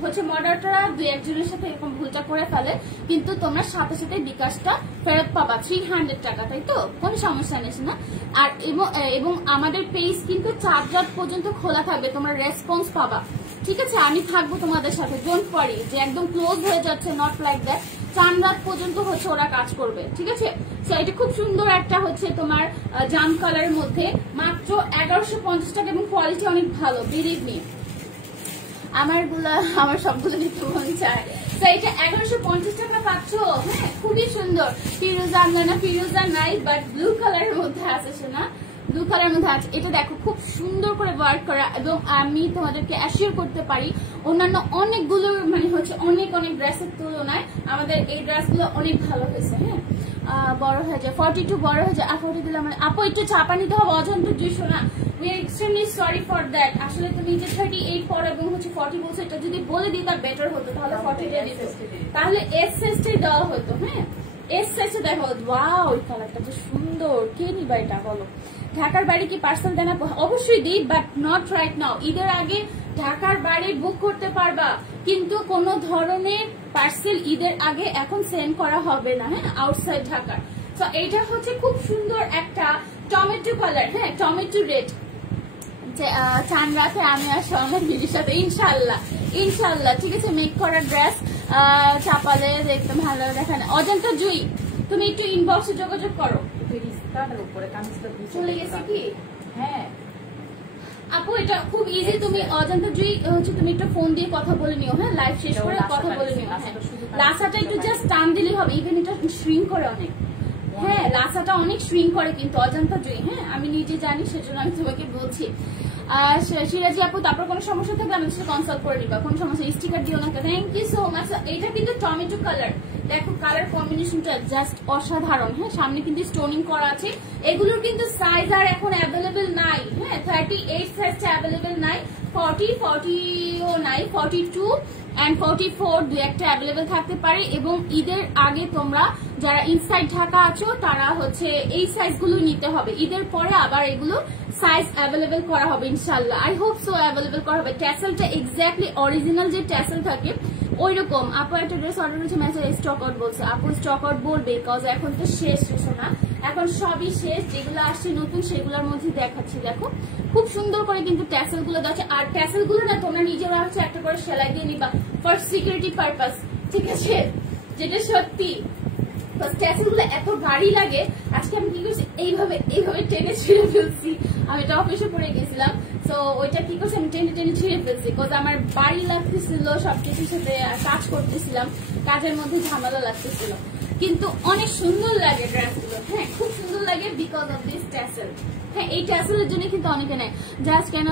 হচ্ছে মডারেটররা 2-1 জনের সাথে এরকম ভুলটা করে ফেলে, কিন্তু তোমরা সাথে সাথে বিকাশটা ফেরত পাবা 300 টাকা, তাই তো? কোনো সমস্যা নেই না। আর এবং আমাদের পেজ কিন্তু 4 রাত পর্যন্ত খোলা থাকবে, তোমরা রেসপন্স পাবা, ঠিক আছে? আমি থাকবো তোমাদের সাথে, ডোন্ট ওয়ারি যে একদম ক্লোজ হয়ে যাচ্ছে, নট লাইক দ্যাট। 4 রাত পর্যন্ত হচ্ছে ওরা কাজ করবে, ঠিক আছে? সো এটা খুব সুন্দর একটা হচ্ছে তোমার জাম কালারের মধ্যে, মাত্র 1150 টাকা এবং কোয়ালিটি অনেক ভালো, বিলিভ মি। আমার সবগুলো নিতে মন চায়। তো এটা 1150 টাকা পাচ্ছ। হ্যাঁ খুবই সুন্দর। ফিরোজা নাই, বাট ব্লু কালারের মধ্যে আছে শোনা, ব্লু কালারের মধ্যে আছে। এটা দেখো খুব সুন্দর করে ওয়ার্ক করা, এবং আমি তোমাদেরকে অ্যাসিওর করতে পারি অন্যান্য অনেকগুলো মানে হচ্ছে অনেক ড্রেসের তুলনায় আমাদের এই ড্রেসগুলো অনেক ভালো হয়েছে। হ্যাঁ বড় হয়ে যায়, 42 বড় হয়ে যায়। 40 দিলে মানে আপু একটু চাপা নিতে হবে, অজন্তা 200 না। We are extremely sorry for that. আসলে তুমি যে 38 পর এবং হচ্ছে 40 বলছো, এটা যদি বলে দিই তা বেটার হতো, তাহলে 40 দিয়ে দিত, তাহলে এস সাইজটাই দেওয়া হতো। হ্যাঁ এস সাইজটা দেখো, ওয়াও ওই কালারটা যে সুন্দর। কে নিবা এটা বলো? ঢাকার বাড়ি কি পার্সেল দেন? অবশ্যই দিই, বাট নট রাইট নাও। ঈদের আগে ঢাকার বাড়ি বুক করতে পারবা, কিন্তু কোনো ধরনের পার্সেল ঈদের আগে এখন সেন্ড করা হবে না। হ্যাঁ আউটসাইড ঢাকার। তো এইটা হচ্ছে খুব সুন্দর একটা টমেটো কালার, হ্যাঁ টমেটো রেড। চান রাতে আমি আসবো আমার দিদির সাথে ইনশাল্লাহ, ঠিক আছে? মেক করা ড্রেস চাপালে দেখতে ভালো দেখা না। অজন্তা জুই তুমি একটু ইনবক্সে যোগাযোগ করো। চলে গেছে কি? হ্যাঁ আপু এটা খুব ইজি, তুমি অজন্তা জুই হচ্ছে তুমি একটু ফোন দিয়ে কথা বলে নিও। হ্যাঁ লাইভ শেষ করে কথা বলে নিও। লাসাটা একটু জাস্ট টান দিলেই হবে, ইভেন এটা শ্রিঙ্ক করে অনেক। হ্যাঁ লাসাটা অনেক শ্রিঙ্ক করে কিন্তু অজন্তা জুই। হ্যাঁ আমি নিজে জানি, সেজন্য আমি তোমাকে বলছি। সিরাজি আপু তারপর কোনো সমস্যা থাকলে আমাদের সাথে কনসাল্ট করে নিবা, কোনো সমস্যা। স্টিকার দিও না। Thank you so much. এটা কিন্তু টমেটো কালার, দেখো কালার কম্বিনেশনটা জাস্ট অসাধারণ। হ্যাঁ সামনে কিন্তু স্টোনিং করা আছে। এগুলোর কিন্তু সাইজ আর এখন অ্যাভেলেবেল নাই, নাই, হ্যাঁ 38 সাইজটা অ্যাভেলেবেল নাই, 40 40ও নাই, 42 and 44 দু একটা অ্যাভেলেবেল থাকতে পারে। এবং ঈদের আগে তোমরা যারা ইনসাইড ঢাকা আছো তারা হচ্ছে এই সাইজগুলো নিতে হবে, ঈদের পরে আবার এগুলো সাইজ অ্যাভেলেবেল করা হবে ইনশাল্লাহ, আই হোপ সো অ্যাভেলেবেল করা হবে। ট্যাসেলটা এক্স্যাক্টলি অরিজিনাল যে ট্যাসেল থাকে ওই রকম। আপু একটা ড্রেস অর্ডার করেছে, মেসেজ স্টক আউট বলছে, আপু স্টক আউট বলবে বিকজ এখন তো শেষ না, এখন সবই শেষ, যেগুলো আসছে নতুন সেগুলোর মধ্যে দেখাচ্ছি। দেখো খুব সুন্দর করে কিন্তু ট্যাসেল গুলো দেওয়া, আর ট্যাসেল গুলো না তোমরা নিজেরা হচ্ছে একটা করে সেলাই দিয়ে নিবা ফর সিকিউরিটি পারপাস, ঠিক আছে, যেটা সত্যি। ট্যাসেল গুলো এত ভারী লাগে, আজকে আমি কি করছি এইভাবে টেনে ছিঁড়ে ফেলছি, আমি এটা অফিসে পড়ে গেছিলাম, তো ওইটা কি করছি আমি টেনে ছিঁড়ে ফেলছি, বিকজ আমার বাড়ি লাগতেছিল, সবকিছুর সাথে কাজ করতেছিলাম, কাজের মধ্যে ঝামেলা লাগতেছিল, কিন্তু অনেক সুন্দর লাগে ড্রেসগুলো, হ্যাঁ খুব সুন্দর লাগে বিকজ অফ দিস ট্যাসেল। হ্যাঁ এই ট্যাসেলের জন্য কিন্তু অনেকে নেয়, জাস্ট কেন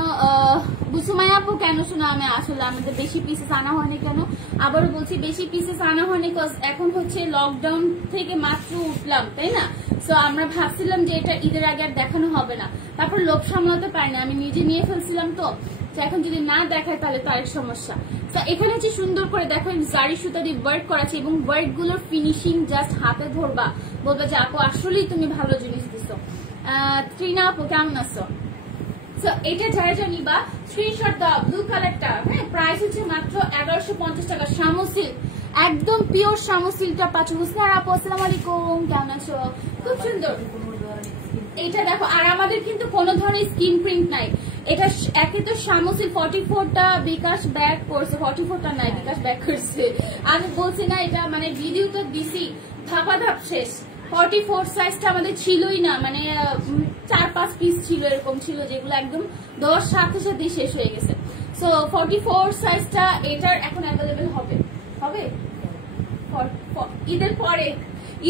বুসুমাই আপু কেন শোনা আমি আসলে আমাদের বেশি পিসেস আনা হয়নি কেন, আবারও বলছি বেশি পিসেস আনা হয়নি বিকজ এখন হচ্ছে লকডাউন থেকে মাত্র উঠলাম, তাই না, সো আমরা ভাবছিলাম যে এটা ঈদের আগে আর দেখানো হবে না, তারপর লোক সামলাতে পারি না, আমি নিজে নিয়ে ফেলছিলাম, তো এখন যদি না দেখায় তাহলে তো আরেক সমস্যা। তো এখানে হচ্ছে সুন্দর করে দেখো জারি সুতা দিয়ে ওয়ার্ক করা আছে এবং ওয়ার্ক গুলোর ফিনিশিং জাস্ট হাতে ধরবা, বলবা যে আপু আসলেই তুমি ভালো জিনিস দিছো। ত্রিনা আপু কেমন আছো? সো এটা যারা নিবা স্ক্রিনশট দাও, ব্লু কালারটা, হ্যাঁ প্রাইস হচ্ছে মাত্র 1150 টাকা, শামু সিল্ক, একদম পিওর শামু সিল্কটা পাচ্ছ। হুসনার আপু আসসালামু আলাইকুম, কেমন আছো? খুব সুন্দর এটা দেখো, আর আমাদের কিন্তু কোনো ধরনের স্ক্রিন প্রিন্ট নাই, এটা একে তো শামুসিল 44টা বিকাশ ব্যাক করছে, 44টা নাই বিকাশ ব্যাক করছে, আমি বলছি না এটা মানে ভিডিও তো দিছি ধাপাধাপ শেষ। 44 সাইজটা আমাদের ছিলই না, মানে 4-5 পিস ছিল, এরকম ছিল যেগুলো একদম 10 সাথে শেষ হয়ে গেছে। সো 44 সাইজটা এটার এখন অ্যাভেলেবেল হবে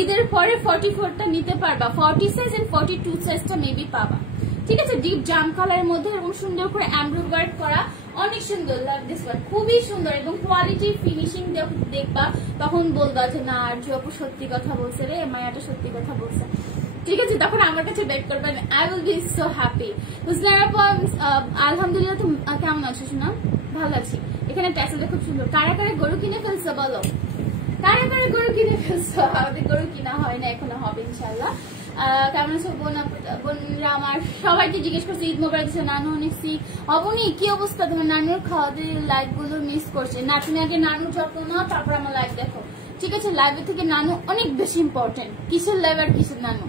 ঈদের পরে 44টা নিতে পারবা, 40 সাইজ এন্ড 42 সাইজটা মেবি পাবা, ঠিক আছে। ডিপ জাম কালারের মধ্যে এবং সুন্দর করে এমব্রয়ডারি ওয়ার্ক করা, অনেক সুন্দর, লাভ দিস ওয়ান, খুবই সুন্দর এবং কোয়ালিটি ফিনিশিং দেখবা তখন বলবা যে না আর আপু সত্যি কথা বলছে রে, মায়াটা সত্যি কথা বলছে, ঠিক আছে, তখন আমার কাছে ব্যাক করবেন, I will be so happy. হুসনার আপু আলহামদুলিল্লাহ, তুমি কেমন আছো শোনা? ভালো আছি। এখানে ট্যাসেলটা খুব সুন্দর, কারা কারা গরু কিনে ফেলছো বলো, কারা কারা গরু কিনে ফেলছো? আমাদের গরু কিনা হয় না, এখনো হবে ইনশাল্লাহ। কেমন আছো বোনরা আমার? সবাইকে জিজ্ঞেস করছে ঈদ মোবারক দিচ্ছে, নানু অনেক সিক, অবনি কি অবস্থা তোমার? নানুর খাওয়াতে লাইভ গুলো মিস করছে না, তুমি আগে নানুর যত্ন নাও তারপর আমার লাইভ দেখো, ঠিক আছে। লাইভের থেকে নানু অনেক বেশি ইম্পর্টেন্ট, কিসের লাইভ আর কিসের নানু,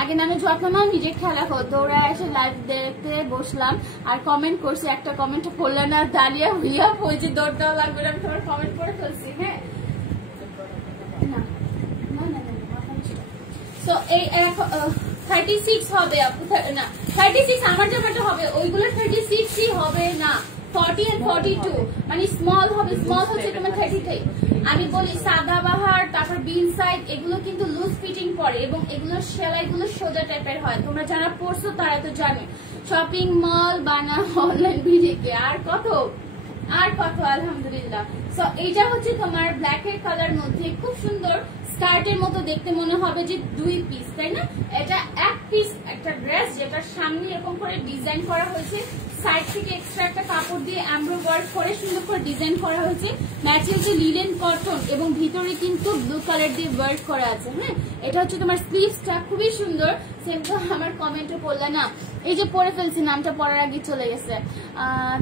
আগে নানু যত্ন নাও, নিজের খেলা হো। দৌড়া এসে লাইভ দেখতে বসলাম আর কমেন্ট করছি, একটা কমেন্ট পড়লে না দাঁড়িয়ে হইয়া হয়েছে, দৌড় দেওয়া লাগবে, আমি তোমার কমেন্ট করে ফেলছি, হ্যাঁ না তো এই 36 হবে আপু, না 36 আমার জামাটা হবে, ওইগুলো 36ই হবে না, 40 and 42 মানে স্মল হবে, স্মল হচ্ছে তোমার 33। আমি বলি সাদাবাহার তারপর বিল সাইড এগুলো কিন্তু লুজ ফিটিং পরে এবং এগুলোর সেলাইগুলো সোজা টাইপের হয়, তোমরা যারা পড়ছো তারা তো জানে। শপিং মল বানা অনলাইন ভিডিওকে আর কত আলহামদুলিল্লাহ। সো এইটা হচ্ছে তোমার ব্ল্যাক এর কালার মধ্যে খুব সুন্দর স্কার্টের মতো দেখতে মনে হবে যে 2 পিস, তাই না? এটা 1 পিস একটা ড্রেস যেটা সামনে এরকম করে ডিজাইন করা হয়েছে, সাইড থেকে এক্সট্রা একটা কাপড় দিয়ে এমব্রয়ডারি ওয়ার্ক করে সুন্দর করে ডিজাইন করা হয়েছে, ম্যাটেরিয়ালটা লিনেন কটন এবং ভিতরে কিন্তু ব্লু কালার দিয়ে ওয়ার্ক করা আছে, হ্যাঁ। এটা হচ্ছে তোমার স্লিভসটা খুবই সুন্দর, সেম তো আমার কমেন্টে পড়লে না, এই যে পরে ফেলছি, নামটা পড়ার আগে চলে গেছে,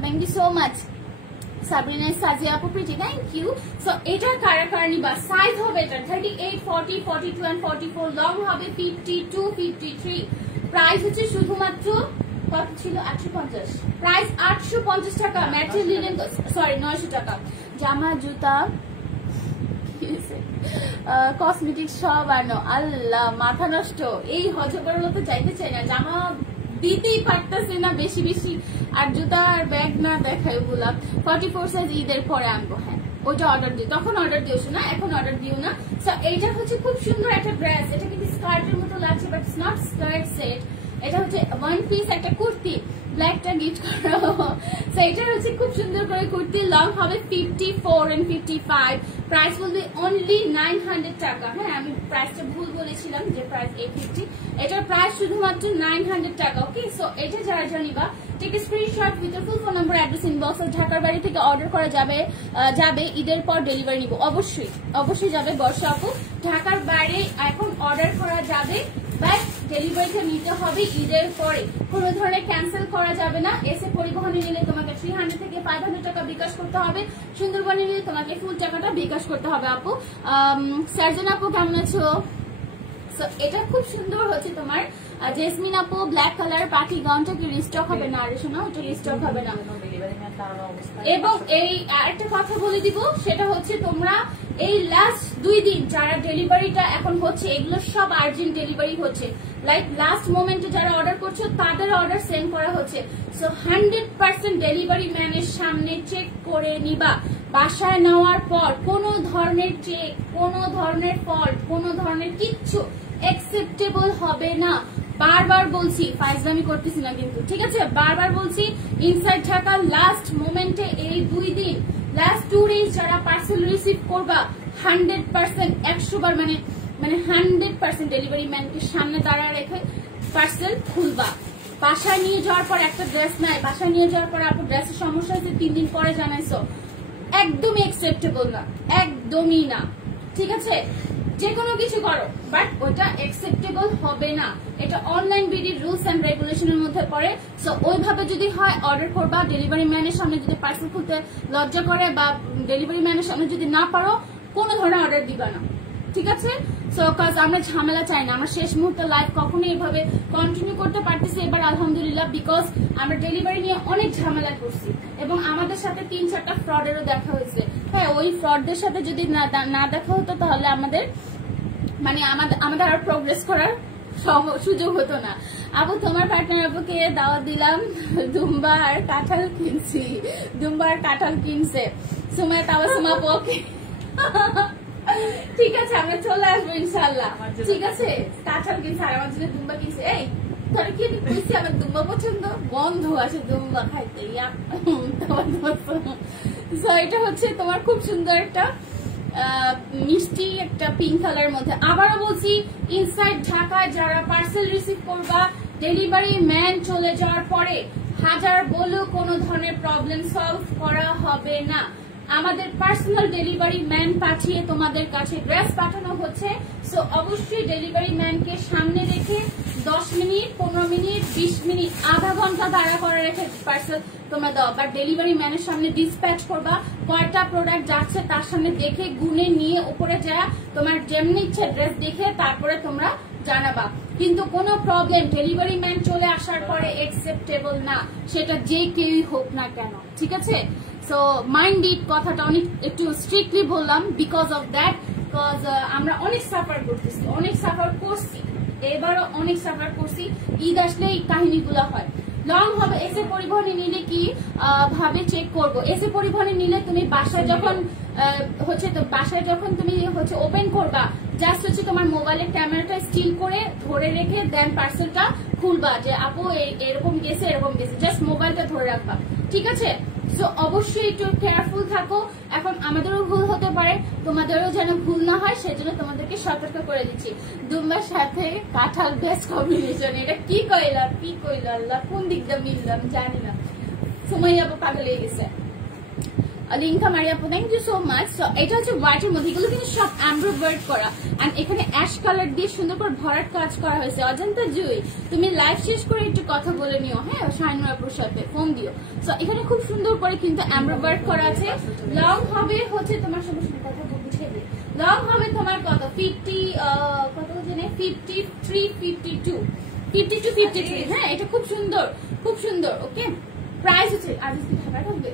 thank you so much Sabrina Sajia আপু প্রিটি, থ্যাংক ইউ। সো এটার কারা নিবা, সাইজ হবে এটা 38, 40, 42 and 44, লং হবে 52, 53, প্রাইস হচ্ছে শুধুমাত্র কত ছিল 850, প্রাইস 850 টাকা, ম্যাটেরিয়াল লিনেন সরি 900 টাকা। জামা জুতা কসমেটিক সব আনো, আল্লাহ মাথা নষ্ট, এই হজবরল তো যাইতে চাই না, জামা দিতেই পারতেছে না বেশি বেশি, আর জুতা আর ব্যাগ না দেখাই ওগুলা। 44 সাইজ ঈদের পরে আনবো, হ্যাঁ ওইটা অর্ডার দিও, তখন অর্ডার দিও না, এখন অর্ডার দিও না। সো এইটা হচ্ছে খুব সুন্দর একটা ড্রেস, এটা কিন্তু স্কার্টের মতো লাগছে but it's not skirt set, এটা হচ্ছে ওয়ান পিস একটা কুর্তি, ব্ল্যাকটা গিফট করো। সো এটা হচ্ছে খুব সুন্দর করে কুর্তি, লং হবে 54 and 55, প্রাইস বলবে অনলি 900 টাকা। হ্যাঁ আমি প্রাইসটা ভুল বলেছিলাম যে প্রাইস 850, এটার প্রাইস শুধুমাত্র 900 টাকা। ওকে, সো এটা যারা জানিবা take screenshot with full phone number, address, inbox. ঢাকার বাড়ি থেকে অর্ডার করা যাবে ঈদের পর ডেলিভারি নিব, অবশ্যই যাবে বর্ষা আপু। ঢাকার বাইরে এখন অর্ডার করা যাবে, বাট ডেলিভারিটা নিতে হবে ঈদের পরে, কোনো ধরনের ক্যান্সেল করা যাবে না। এসে পরিবহনে নিলে তোমাকে 300 থেকে 500 টাকা বিকাশ করতে হবে, সুন্দরবনে নিলে তোমাকে ফুল টাকাটা বিকাশ করতে হবে। আপু সার্জন আপু কেমন আছো? এটা খুব সুন্দর হচ্ছে তোমার জেসমিন আপু, ব্ল্যাক কালার পার্টি গাউনটা কি রিস্টক হবে না? আরে শোনো, ওটা রিস্টক হবে না। এবং এই আরেকটা কথা বলে দিব, সেটা হচ্ছে তোমরা এই লাস্ট 2 দিন যারা ডেলিভারিটা এখন হচ্ছে, এগুলো সব আর্জেন্ট ডেলিভারি হচ্ছে, লাইক লাস্ট মোমেন্টে যারা অর্ডার করছো তাদের অর্ডার সেন্ড করা হচ্ছে। সো 100% ডেলিভারি ম্যানের সামনে চেক করে নিবা। বাসায় নেওয়ার পর কোনো ধরনের চেক, কোনো ধরনের ফল্ট, কোনো ধরনের কিচ্ছু অ্যাকসেপ্টেবল হবে না। বারবার বলছি, ফাইজলামি করতেছি না কিন্তু, ঠিক আছে? বারবার বলছি, ইনসাইড ঢাকা লাস্ট মোমেন্টে এই 2 দিন, লাস্ট 2 ডেজ যারা পার্সেল রিসিভ করবা 100% 100 বার মানে 100% ডেলিভারি ম্যানকে সামনে দাঁড়া রেখে পার্সেল খুলবা। বাসায় নিয়ে যাওয়ার পর একটা ড্রেস নাই, বাসায় নিয়ে যাওয়ার পর আপনার ড্রেসের সমস্যা হয়েছে 3 দিন পরে জানাইছো, একদমই অ্যাকসেপ্টেবল না, একদমই না, ঠিক আছে? যে কোনো কিছু করো, বাট ওটা অ্যাকসেপ্টেবল হবে না। এটা অনলাইন বিডির রুলস এন্ড রেগুলেশনের মধ্যে পড়ে। সো ওইভাবে যদি হয় অর্ডার করবা, ডেলিভারি ম্যানের সামনে যদি পার্সেল খুলতে লজ্জা করে বা ডেলিভারি ম্যানের সামনে যদি না পারো, কোনো ধরনের অর্ডার দিবা না, ঠিক আছে? সো কাজ আমরা ঝামেলা চাই না। আমরা শেষ মুহূর্তে লাইভ কখনোই এভাবে কন্টিনিউ করতে পারতেছি এবার আলহামদুলিল্লাহ, বিকজ আমরা ডেলিভারি নিয়ে অনেক ঝামেলা করছি এবং আমাদের সাথে 3-4টা ফ্রডেরও দেখা হয়েছে। হ্যাঁ, ওই ফ্রডদের সাথে যদি না দেখা হতো তাহলে আমাদের আর প্রোগ্রেস করার সুযোগ হতো না। আপু তোমার পার্টনার আপুকে দাওয়াত দিলাম, দুম্বা আর কাঁঠাল কিনছে। সুমায় তাবাসুম আপু, ওকে ঠিক আছে, আমরা চলে আসবো ইনশাল্লাহ, ঠিক আছে? কাঁঠাল কিনছে আর আমার জন্য দুম্বা কিনছে। এই তোর কি বুঝছি আমার দুম্বা পছন্দ, বন্ধু আসে দুম্বা খাইতে। এটা হচ্ছে তোমার খুব সুন্দর একটা মিষ্টি একটা পিঙ্ক কালার মধ্যে। আবারও বলছি, ইনসাইড ঢাকায় যারা পার্সেল রিসিভ করবা, ডেলিভারি ম্যান চলে যাওয়ার পরে হাজার বলেও কোনো ধরনের প্রবলেম সলভ করা হবে না। আমাদের পার্সোনাল ডেলিভারি ম্যান পাঠিয়ে তোমাদের কাছে ড্রেস পাঠানো হচ্ছে। সো অবশ্যই ডেলিভারি ম্যানকে সামনে রেখে 10 মিনিট, 15 মিনিট, 20 মিনিট, আধা ঘন্টা দাঁড়া করে রেখে পার্সেল তোমরা দাও। বা ডেলিভারি ম্যানের সামনে ডিসপ্যাচ করবা, কয়টা প্রোডাক্ট যাচ্ছে তার সামনে দেখে গুনে নিয়ে উপরে যায় তোমার যেমনি ইচ্ছে ড্রেস দেখে তারপরে তোমরা জানাবা। কিন্তু কোনো প্রবলেম ডেলিভারি ম্যান চলে আসার পরে অ্যাকসেপ্টেবল না, সেটা যে কেউই হোক না কেন, ঠিক আছে? সো মাইন্ড ইট, কথাটা একটু স্ট্রিক্টলি বললাম বিকজ অফ দ্যাট, বিকজ আমরা অনেক সাফার করছি, এবারও অনেক সাফার করছি। ঈদ আসলে এই কাহিনীগুলো হয়। লং হবে, এসে পরিবহনে নিলে কি ভাবে চেক করবো? এসে পরিবহনে নিলে তুমি বাসায় যখন তুমি ওপেন করবা, জাস্ট হচ্ছে তোমার মোবাইলের ক্যামেরাটা স্টিল করে ধরে রেখে দেন পার্সেলটা খুলবা, যে আপু এরকম গেছে, জাস্ট মোবাইলটা ধরে রাখবা, ঠিক আছে? সো অবশ্যই একটু কেয়ারফুল থাকো। এখন আমাদেরও ভুল হতে পারে, তোমাদেরও যেন ভুল না হয় সেজন্য তোমাদেরকে সতর্ক করে দিচ্ছি। দুম্বার সাথে কাঁঠাল বেস্ট কম্বিনেশন, এটা কি কইল আল্লাহ, কোন দিক দিয়ে মিললাম জানি না। সময় আপু পাগল হয়ে গেছে। লিঙ্কা মারিয়া আপু, থ্যাংক ইউ সো মাচ। এটা হচ্ছে হোয়াইটের মধ্যে, এগুলো কিন্তু সব এমব্রয়ডারি করা, এন্ড এখানে অ্যাশ কালার দিয়ে সুন্দর করে ভরাট কাজ করা হয়েছে। অজন্তা জুই, তুমি লাইভ শেষ করে একটু কথা বলে নিও, হ্যাঁ, শাইনুর আপুর সাথে ফোন দিও। সো এখানে খুব সুন্দর করে কিন্তু এমব্রয়ডারি করা আছে। লং হবে হচ্ছে তোমার সমস্যা, কথা বুঝিয়ে দিই, লং হবে তোমার কত 52, হ্যাঁ, এটা খুব সুন্দর। ওকে, প্রাইস হচ্ছে আজ ঢাকা থাকবে,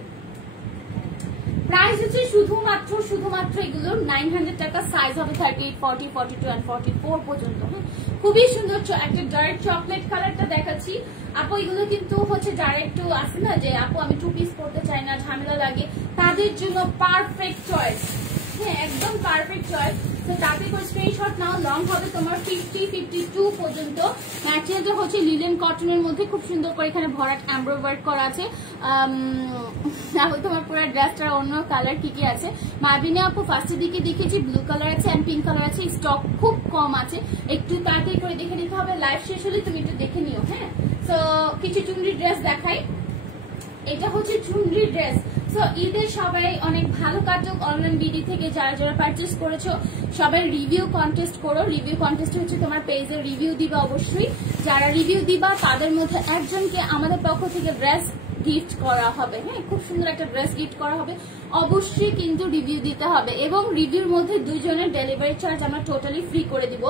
প্রাইস হচ্ছে শুধুমাত্র এগুলো 900 টাকা। সাইজ হবে 38, 40, 42 and 44 পর্যন্ত। খুবই সুন্দর একটা ডার্ক চকলেট কালারটা দেখাচ্ছি আপু। এগুলো কিন্তু হচ্ছে যারা একটু আছে না যে আপু আমি 2 পিস পরতে চাই না, ঝামেলা লাগে, তাদের জন্য পারফেক্ট চয়েস, হ্যাঁ, একদম পারফেক্ট চয়েস। তো তো তাতে করে স্ক্রিনশট নাও। লং হবে তোমার 50-52 পর্যন্ত। ম্যাটেরিয়ালটা হচ্ছে লিলেন কটনের মধ্যে, খুব সুন্দর করে এখানে ভরাট এমব্রয়ডারি ওয়ার্ক করা আছে। তোমার পুরো ড্রেসটার অন্য কালার কি কি আছে মাবিনা আপু ফার্স্টের দিকে দেখেছি, ব্লু কালার আছে এন্ড পিঙ্ক কালার আছে। স্টক খুব কম আছে, একটু তাড়াতাড়ি করে দেখে নিতে হবে, লাইভ শেষ হলে তুমি একটু দেখে নিও। হ্যাঁ, তো কিছু চুনরি ড্রেস দেখাই। এটা হচ্ছে চুনরি ড্রেস। সো ঈদের সবাই অনেক ভালো কাটুক। অনলাইন বিডি থেকে যারা যারা পারচেস করেছো সবাই রিভিউ কন্টেস্ট করো। রিভিউ কন্টেস্ট হচ্ছে তোমার পেজের রিভিউ দিবা অবশ্যই। যারা রিভিউ দিবা তাদের মধ্যে একজনকে আমাদের পক্ষ থেকে ড্রেস গিফট করা হবে। হ্যাঁ, খুব সুন্দর একটা ড্রেস গিফট করা হবে। অবশ্যই কিন্তু রিভিউ দিতে হবে এবং রিভিউর মধ্যে দুজনের ডেলিভারি চার্জ আমরা টোটালি ফ্রি করে দিব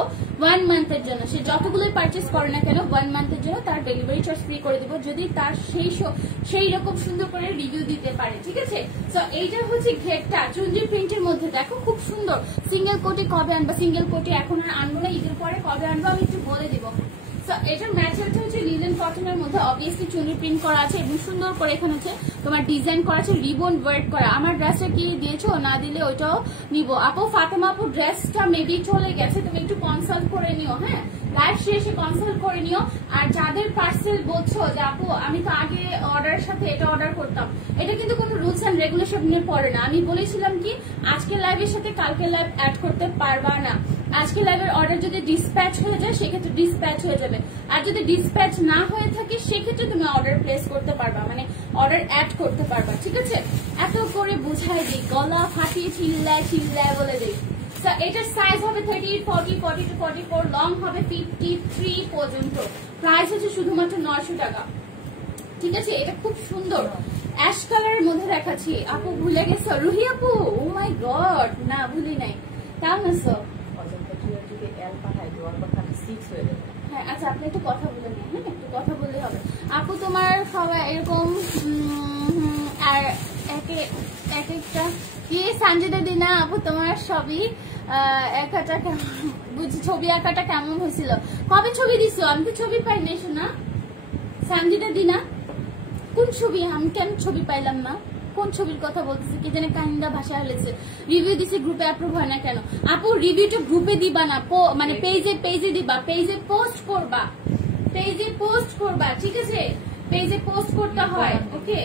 1 মান্থের জন্য। সে যতগুলো পারচেস করে না কেন 1 মান্থের জন্য তার ডেলিভারি চার্জ ফ্রি করে দিব যদি তার সেই রকম সুন্দর করে রিভিউ দিতে পারে। ঠিক আছে, সো এইটা হচ্ছে ঘেরটা চুনরি প্রিন্টের মধ্যে। দেখো খুব সুন্দর। সিঙ্গেল কোটি কবে আনবা? সিঙ্গেল কোটি এখন আর আনবো না, ঈদের পরে কবে আনবো আমি একটু বলে দিব। এটার ম্যাটেরিয়ালটা হচ্ছে লিলেন কটনের মধ্যে, অবভিয়াসলি চুনরি প্রিন্ট করা আছে এবং সুন্দর করে এখানে হচ্ছে তোমার ডিজাইন করা আছে, রিবন ওয়ার্ক করা। আমার ড্রেসটা কি দিয়েছো, না দিলে ওইটাও নিব। আপু ফাতেমা আপু ড্রেসটা মেবি চলে গেছে, তুমি একটু কনসাল্ট করে নিও। হ্যাঁ, লাইভ শেষে কনসাল্ট করে নিও। আর যাদের পার্সেল বলছো যে আপু আমি তো আগে অর্ডারের সাথে এটা অর্ডার করতাম, এটা কিন্তু কোনো রুলস এন্ড রেগুলেশন নিয়ে পড়ে না। আমি বলেছিলাম কি আজকে লাইভের সাথে কালকে লাইভ অ্যাড করতে পারবা না। আজকে লাইভের অর্ডার যদি ডিসপ্যাচ হয়ে যায় সেক্ষেত্রে ডিসপ্যাচ হয়ে যাবে, আর যদি ডিসপ্যাচ না হয়ে থাকে সেক্ষেত্রে তুমি অর্ডার প্লেস করতে পারবা, মানে অর্ডার অ্যাড করতে পারবা। ঠিক আছে, এত করে বুঝাই দিই, গলা ফাটিয়ে চিল্লায় চিল্লায় বলে দিই। এটার সাইজ হবে 38, 40, 42, 44, লং হবে 53 পর্যন্ত। প্রাইস হচ্ছে শুধুমাত্র 900 টাকা। ঠিক আছে, এটা খুব সুন্দর অ্যাশ কালারের মধ্যে দেখাচ্ছি। আপু ভুলে গেছো রুহি আপু? ও মাই গড, না ভুলি নাই। কেমন আছো? হ্যাঁ, আচ্ছা আপনি একটু কথা বলে নিন। হ্যাঁ, একটু কথা বললে হবে। আপু তোমার সবাই এরকম আর এক একটা কি সঞ্জিদা দিনা আপু তোমার সবই একাটা বুঝি ছবি আঁকাটা কেমন হয়েছিল? কবে ছবি দিছো? আমি তো ছবি পাই নাই শোনা। সঞ্জিদা দিনা কোন ছবি? আমি কেন ছবি পাইলাম না? কোন ছবির কথা বলতেছে কি জানে, কাহিন্দা ভাষায় হয়েছে। রিভিউ দিছে গ্রুপে অ্যাপ্রুভ হয় না কেন? আপু রিভিউটা গ্রুপে দিবা না, মানে পেজে দিবা, পেজে পোস্ট করবা, পেজে পোস্ট করবা। ঠিক আছে, পেজে পোস্ট করতে হয়। ওকে,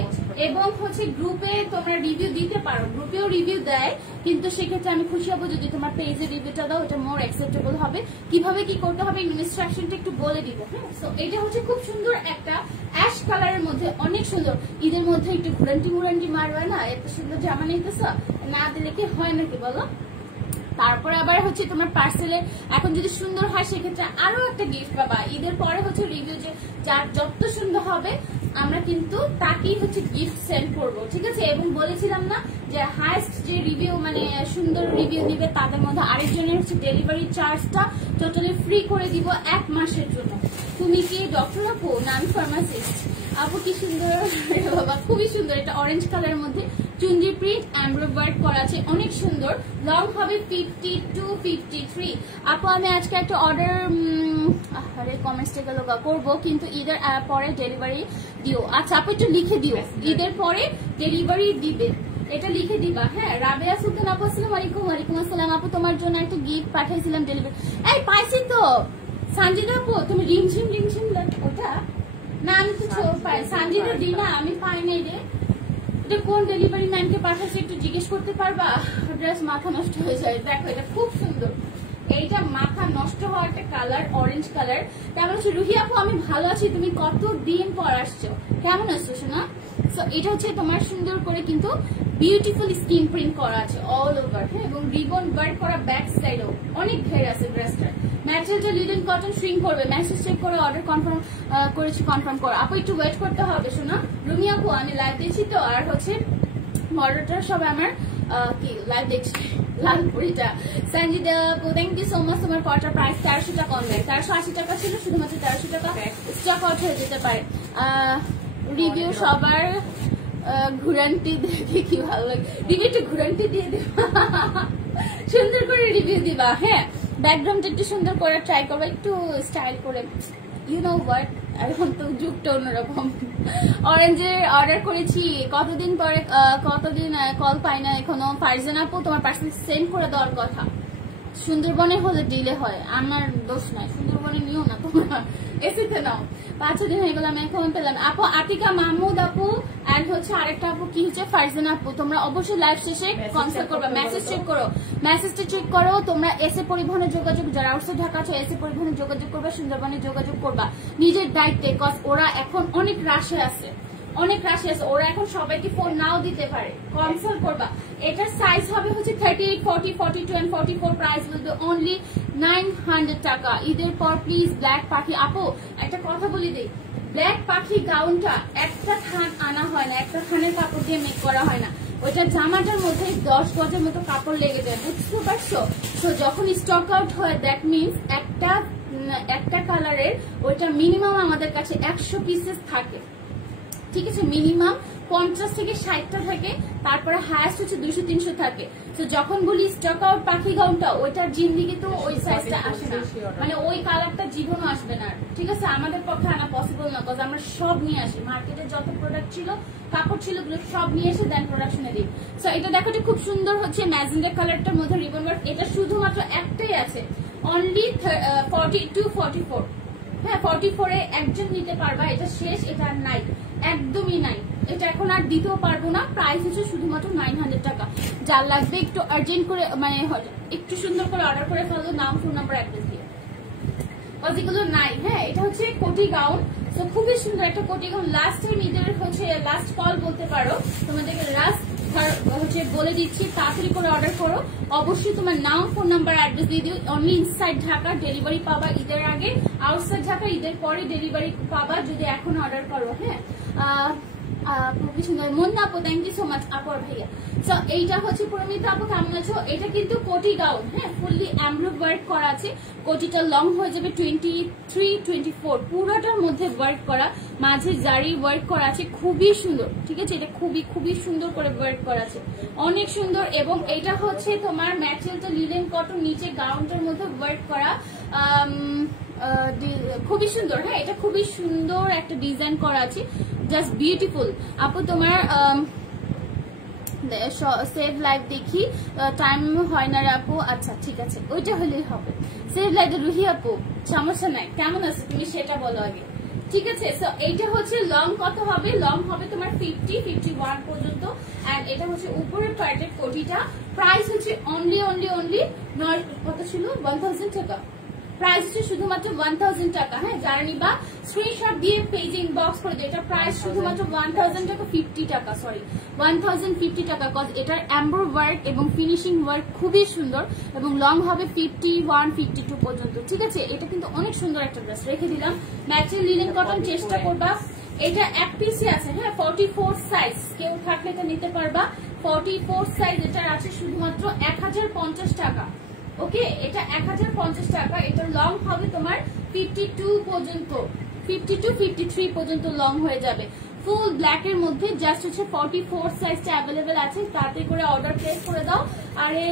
এবং হচ্ছে গ্রুপে তোমরা রিভিউ দিতে পারো, গ্রুপেও রিভিউ দেয়, কিন্তু সেক্ষেত্রে আমি খুশি হবো যদি তোমার পেজে রিভিউটা দাও, এটা মোর অ্যাকসেপ্টেবল হবে। কিভাবে কি করতে হবে ইনস্ট্রাকশনটা একটু বলে দিব। হ্যাঁ, সো এটা হচ্ছে খুব সুন্দর একটা অ্যাশ কালারের মধ্যে, অনেক সুন্দর। ঈদের মধ্যে একটু ঘুরান্টি মারবা না, এত সুন্দর জামা নিতেছ, না দিলে কি হয় নাকি বলো? তারপরে আবার হচ্ছে তোমার পার্সেলে এখন যদি সুন্দর হয় সেক্ষেত্রে আরো একটা গিফট পাবা। ঈদের পরে হচ্ছে রিভিউ যে যার যত সুন্দর হবে আমরা কিন্তু তাকেই হচ্ছে গিফট সেন্ড করবো। ঠিক আছে, এবং বলেছিলাম না যে হাইস্ট যে রিভিউ মানে সুন্দর রিভিউ দিবে তাদের মধ্যে আরেকজনের হচ্ছে ডেলিভারি চার্জটা টোটালি ফ্রি করে দিব 1 মাসের জন্য। তুমি কি ডক্টর আপু? না, আমি ফার্মাসিস্ট। আপু কি সুন্দর বাবা, খুবই সুন্দর। এটা অরেঞ্জ কালারের মধ্যে চুনরি প্রিন্ট এমব্রয়ডারি ওয়ার্ক করা আছে, অনেক সুন্দর। লং হবে 52-53। আপু আমি আজকে একটা অর্ডার কমেন্টস থেকে করবো, কিন্তু ঈদের পরে ডেলিভারি দিও। আচ্ছা আপু একটু লিখে দিও, ঈদের পরে ডেলিভারি দিবে, এটা লিখে দিবা। হ্যাঁ, রাবেয়া সুলতান আপু আসসালামু আলাইকুম। ওয়ালাইকুম আসসালাম। আপু তোমার জন্য একটা গিফট পাঠাইছিলাম ডেলিভারি। এই পাইছি তো সঞ্জিদা আপু, তুমি রিমঝিম ওটা না, আমি তো পাই সঞ্জিদা দিনা, আমি পাই নাই রে। এটা কোন ডেলিভারি ম্যানকে পাঠাচ্ছে একটু জিজ্ঞেস করতে পারবা? ড্রেস মাথা নষ্ট হয়ে যায়। দেখো এটা খুব সুন্দর, এইটা মাথা নষ্ট হওয়া একটা কালার, অরেঞ্জ কালার। কেমন আছো রুহি আপু? আমি ভালো আছি, তুমি কতদিন পর আসছো, কেমন আছো শোনা? সো এটা হচ্ছে তোমার সুন্দর করে কিন্তু বিউটিফুল স্কিন প্রিন্ট করা আছে অল ওভার। হ্যাঁ, এবং রিবন ওয়ার্ক করা ব্যাক সাইডও অনেক ঘের আছে ড্রেসটার। ম্যাটেরিয়ালটা লিলেন কটন, শ্রিঙ্ক করবে। মেসেজ চেক করে অর্ডার কনফার্ম করেছি, কনফার্ম করো। আপু একটু ওয়েট করতে হবে শোনা। রুমি আপু আমি লাইভ দেখছি তো, আর হচ্ছে মডারেটর সবাই আমার কি লাইভ দেখছি লালপুরিটা। সঞ্জিদা আপু থ্যাংক ইউ সো মাচ। তোমার কটার প্রাইস 1300 টাকা অনলাইন, 1380 টাকা ছিল, শুধুমাত্র 1300 টাকা স্টক আউট হয়ে যেতে পারে। রিভিউ সবার ঘুরান্টি দেখে কি ভালো লাগে, রিভিউ একটু ঘুরান্টি দিয়ে দিবা, সুন্দর করে রিভিউ দিবা। হ্যাঁ, ব্যাকগ্রাউন্ডটা একটু সুন্দর করে ট্রাই করবা, একটু স্টাইল করে। ইউ নো হোয়াট, এখন তো যুগটা অন্যরকম। অরেঞ্জের অর্ডার করেছি, কতদিন পরে, কতদিন কল পাই না এখনো। ফারজান আপু তোমার পার্সেল সেন্ড করে দেওয়ার কথা, সুন্দরবনে হলে ডিলে হয়, আমার দোষ নাই, সুন্দরবনে নিও না তোমরা, এসিতে নাও। 5-6 দিন হয়ে গেল আমি এখন পেলাম। আপু আতিকা মাহমুদ আপু এন্ড হচ্ছে আরেকটা আপু কি হচ্ছে ফারজানা আপু, তোমরা অবশ্যই লাইভ শেষে কনসাল্ট করবে, মেসেজ চেক করো, মেসেজটা চেক করো। তোমরা এসে পরিবহনে যোগাযোগ, যারা আউটসাইড ঢাকা আছো এসে পরিবহনে যোগাযোগ করবে, সুন্দরবনে যোগাযোগ করবা নিজের দায়িত্বে, কজ ওরা এখন অনেক রাশে আছে, অনেক রাশি আছে, ওরা এখন সবাইকে ফোন নাও দিতে পারে, কনসাল্ট করবা। এটার সাইজ হবে হচ্ছে 38, 40, 42 and 44, price will be only 900 টাকা। ঈদের পর প্লিজ ব্ল্যাক পাখি আপু একটা কথা বলি দেই, ব্ল্যাক পাখি গাউনটা একটা থান আনা হয় না, একটা থানের কাপড় দিয়ে মেক করা হয় না, ওইটা জামাটার মধ্যে 10 গজের মতো কাপড় লেগে যায়, বুঝতে পারছো? তো যখন স্টক আউট হয় দ্যাট মিনস একটা কালারের ওইটা মিনিমাম আমাদের কাছে 100 পিসেস থাকে, ঠিক আছে? মিনিমাম 50 থেকে 60টা থাকে, তারপরে হায়েস্ট হচ্ছে 200-300 থাকে। তো যখন বলি স্টক আউট পাখি গাউনটা, ওইটার জিন্দিগি তো ওই সাইজটা আসে না, মানে ওই কালারটা জীবনও আসবে না, ঠিক আছে? আমাদের পক্ষে আনা পসিবল না, কজ আমরা সব নিয়ে আসি, মার্কেটে যত প্রোডাক্ট ছিল, কাপড় ছিল, সব নিয়ে এসে দেন প্রোডাকশনে দিই। সো এটা দেখো খুব সুন্দর হচ্ছে ম্যাজেন্ডা কালারটার মধ্যে রিবন ওয়ার্ক, এটা শুধুমাত্র একটাই আছে, অনলি 42-44। হ্যাঁ 44-এ একজন নিতে পারবা, এটা শেষ, এটা আর নাই, একদমই নাই, এটা এখন আর দিতেও পারবো না। প্রাইস হচ্ছে শুধুমাত্র 900 টাকা। যার লাগবে একটু আর্জেন্ট করে, মানে একটু সুন্দর করে অর্ডার করে ফেলো, নাম, ফোন নাম্বার, অ্যাড্রেস দিয়ে, যেগুলো নাই। হ্যাঁ এটা হচ্ছে কোটি গাউন, তো খুবই সুন্দর একটা কোটি গাউন। লাস্ট টাইম ঈদের হচ্ছে লাস্ট কল বলতে পারো, তোমাদেরকে লাস্ট হচ্ছে বলে দিচ্ছি, তাড়াতাড়ি করে অর্ডার করো। অবশ্যই তোমার নাম, ফোন নাম্বার, অ্যাড্রেস দিয়ে দিও। অনলি ইনসাইড ঢাকা ডেলিভারি পাবা ঈদের আগে, আউটসাইড ঢাকা ঈদের পরে ডেলিভারি পাবা যদি এখন অর্ডার করো। হ্যাঁ খুবই সুন্দর মুন্না আপু, থ্যাংক ইউ সো মাচ আপু আর ভাইয়া। সো এইটা হচ্ছে পরিমিতা আপু, কেমন আছো? এটা কিন্তু কোটি গাউন, হ্যাঁ ফুললি এমব্রয়েডারি ওয়ার্ক করা আছে, কোটিটা লং হয়ে যাবে 23-24, পুরোটার মধ্যে ওয়ার্ক করা, মাঝে জারি ওয়ার্ক করা আছে, খুবই সুন্দর, ঠিক আছে? এটা খুবই সুন্দর করে ওয়ার্ক করা আছে, অনেক সুন্দর। এবং এটা হচ্ছে তোমার ম্যাটেরিয়ালটা লিনেন কটন, নিচে গাউনটার মধ্যে ওয়ার্ক করা, খুবই সুন্দর। হ্যাঁ এটা খুবই সুন্দর একটা ডিজাইন করা আছে, জাস্ট বিউটিফুল। আপু তোমার সেভ লাইভ দেখি, টাইম হয় না রে আপু। আচ্ছা ঠিক আছে, ওইটা হলেই হবে। সেভ লাইভ রুহি আপু, সমস্যা নাই, কেমন আছে তুমি সেটা বলো আগে, ঠিক আছে? সো এইটা হচ্ছে লং কত হবে? লং হবে তোমার 50-51 পর্যন্ত, এন্ড এটা হচ্ছে উপরের পার্টের কোটিটা। প্রাইস হচ্ছে অনলি কত ছিল? 1000 টাকা। প্রাইস হচ্ছে শুধুমাত্র 1000 টাকা। হ্যাঁ যারা নিবা স্ক্রিনশট দিয়ে পেজে ইনবক্স করে দিও। এটা প্রাইস শুধুমাত্র 1000 টাকা, 50 টাকা, সরি 1050 টাকা, কজ এটার এমব্রয়েডারি ওয়ার্ক এবং ফিনিশিং ওয়ার্ক খুবই সুন্দর, এবং লং হবে 51-52 পর্যন্ত, ঠিক আছে? এটা কিন্তু অনেক সুন্দর একটা ড্রেস, রেখে দিলাম। ম্যাটেরিয়াল লিনেন কটন, চেষ্টা করবা। এটা এক পিসে আছে, হ্যাঁ 44 সাইজ, কেউ থাকলে এটা নিতে পারবা। 44 সাইজ এটার আছে শুধুমাত্র 1050 টাকা। ওকে, এটা 1050 টাকা। এটা লং হবে তোমার 52 পর্যন্ত, 52-53 পর্যন্ত লং হয়ে যাবে। ফুল ব্ল্যাক এর মধ্যে জাস্ট হচ্ছে 44 সাইজটা অ্যাভেলেবেল আছে, তাতে করে অর্ডার প্লেস করে দাও। আরে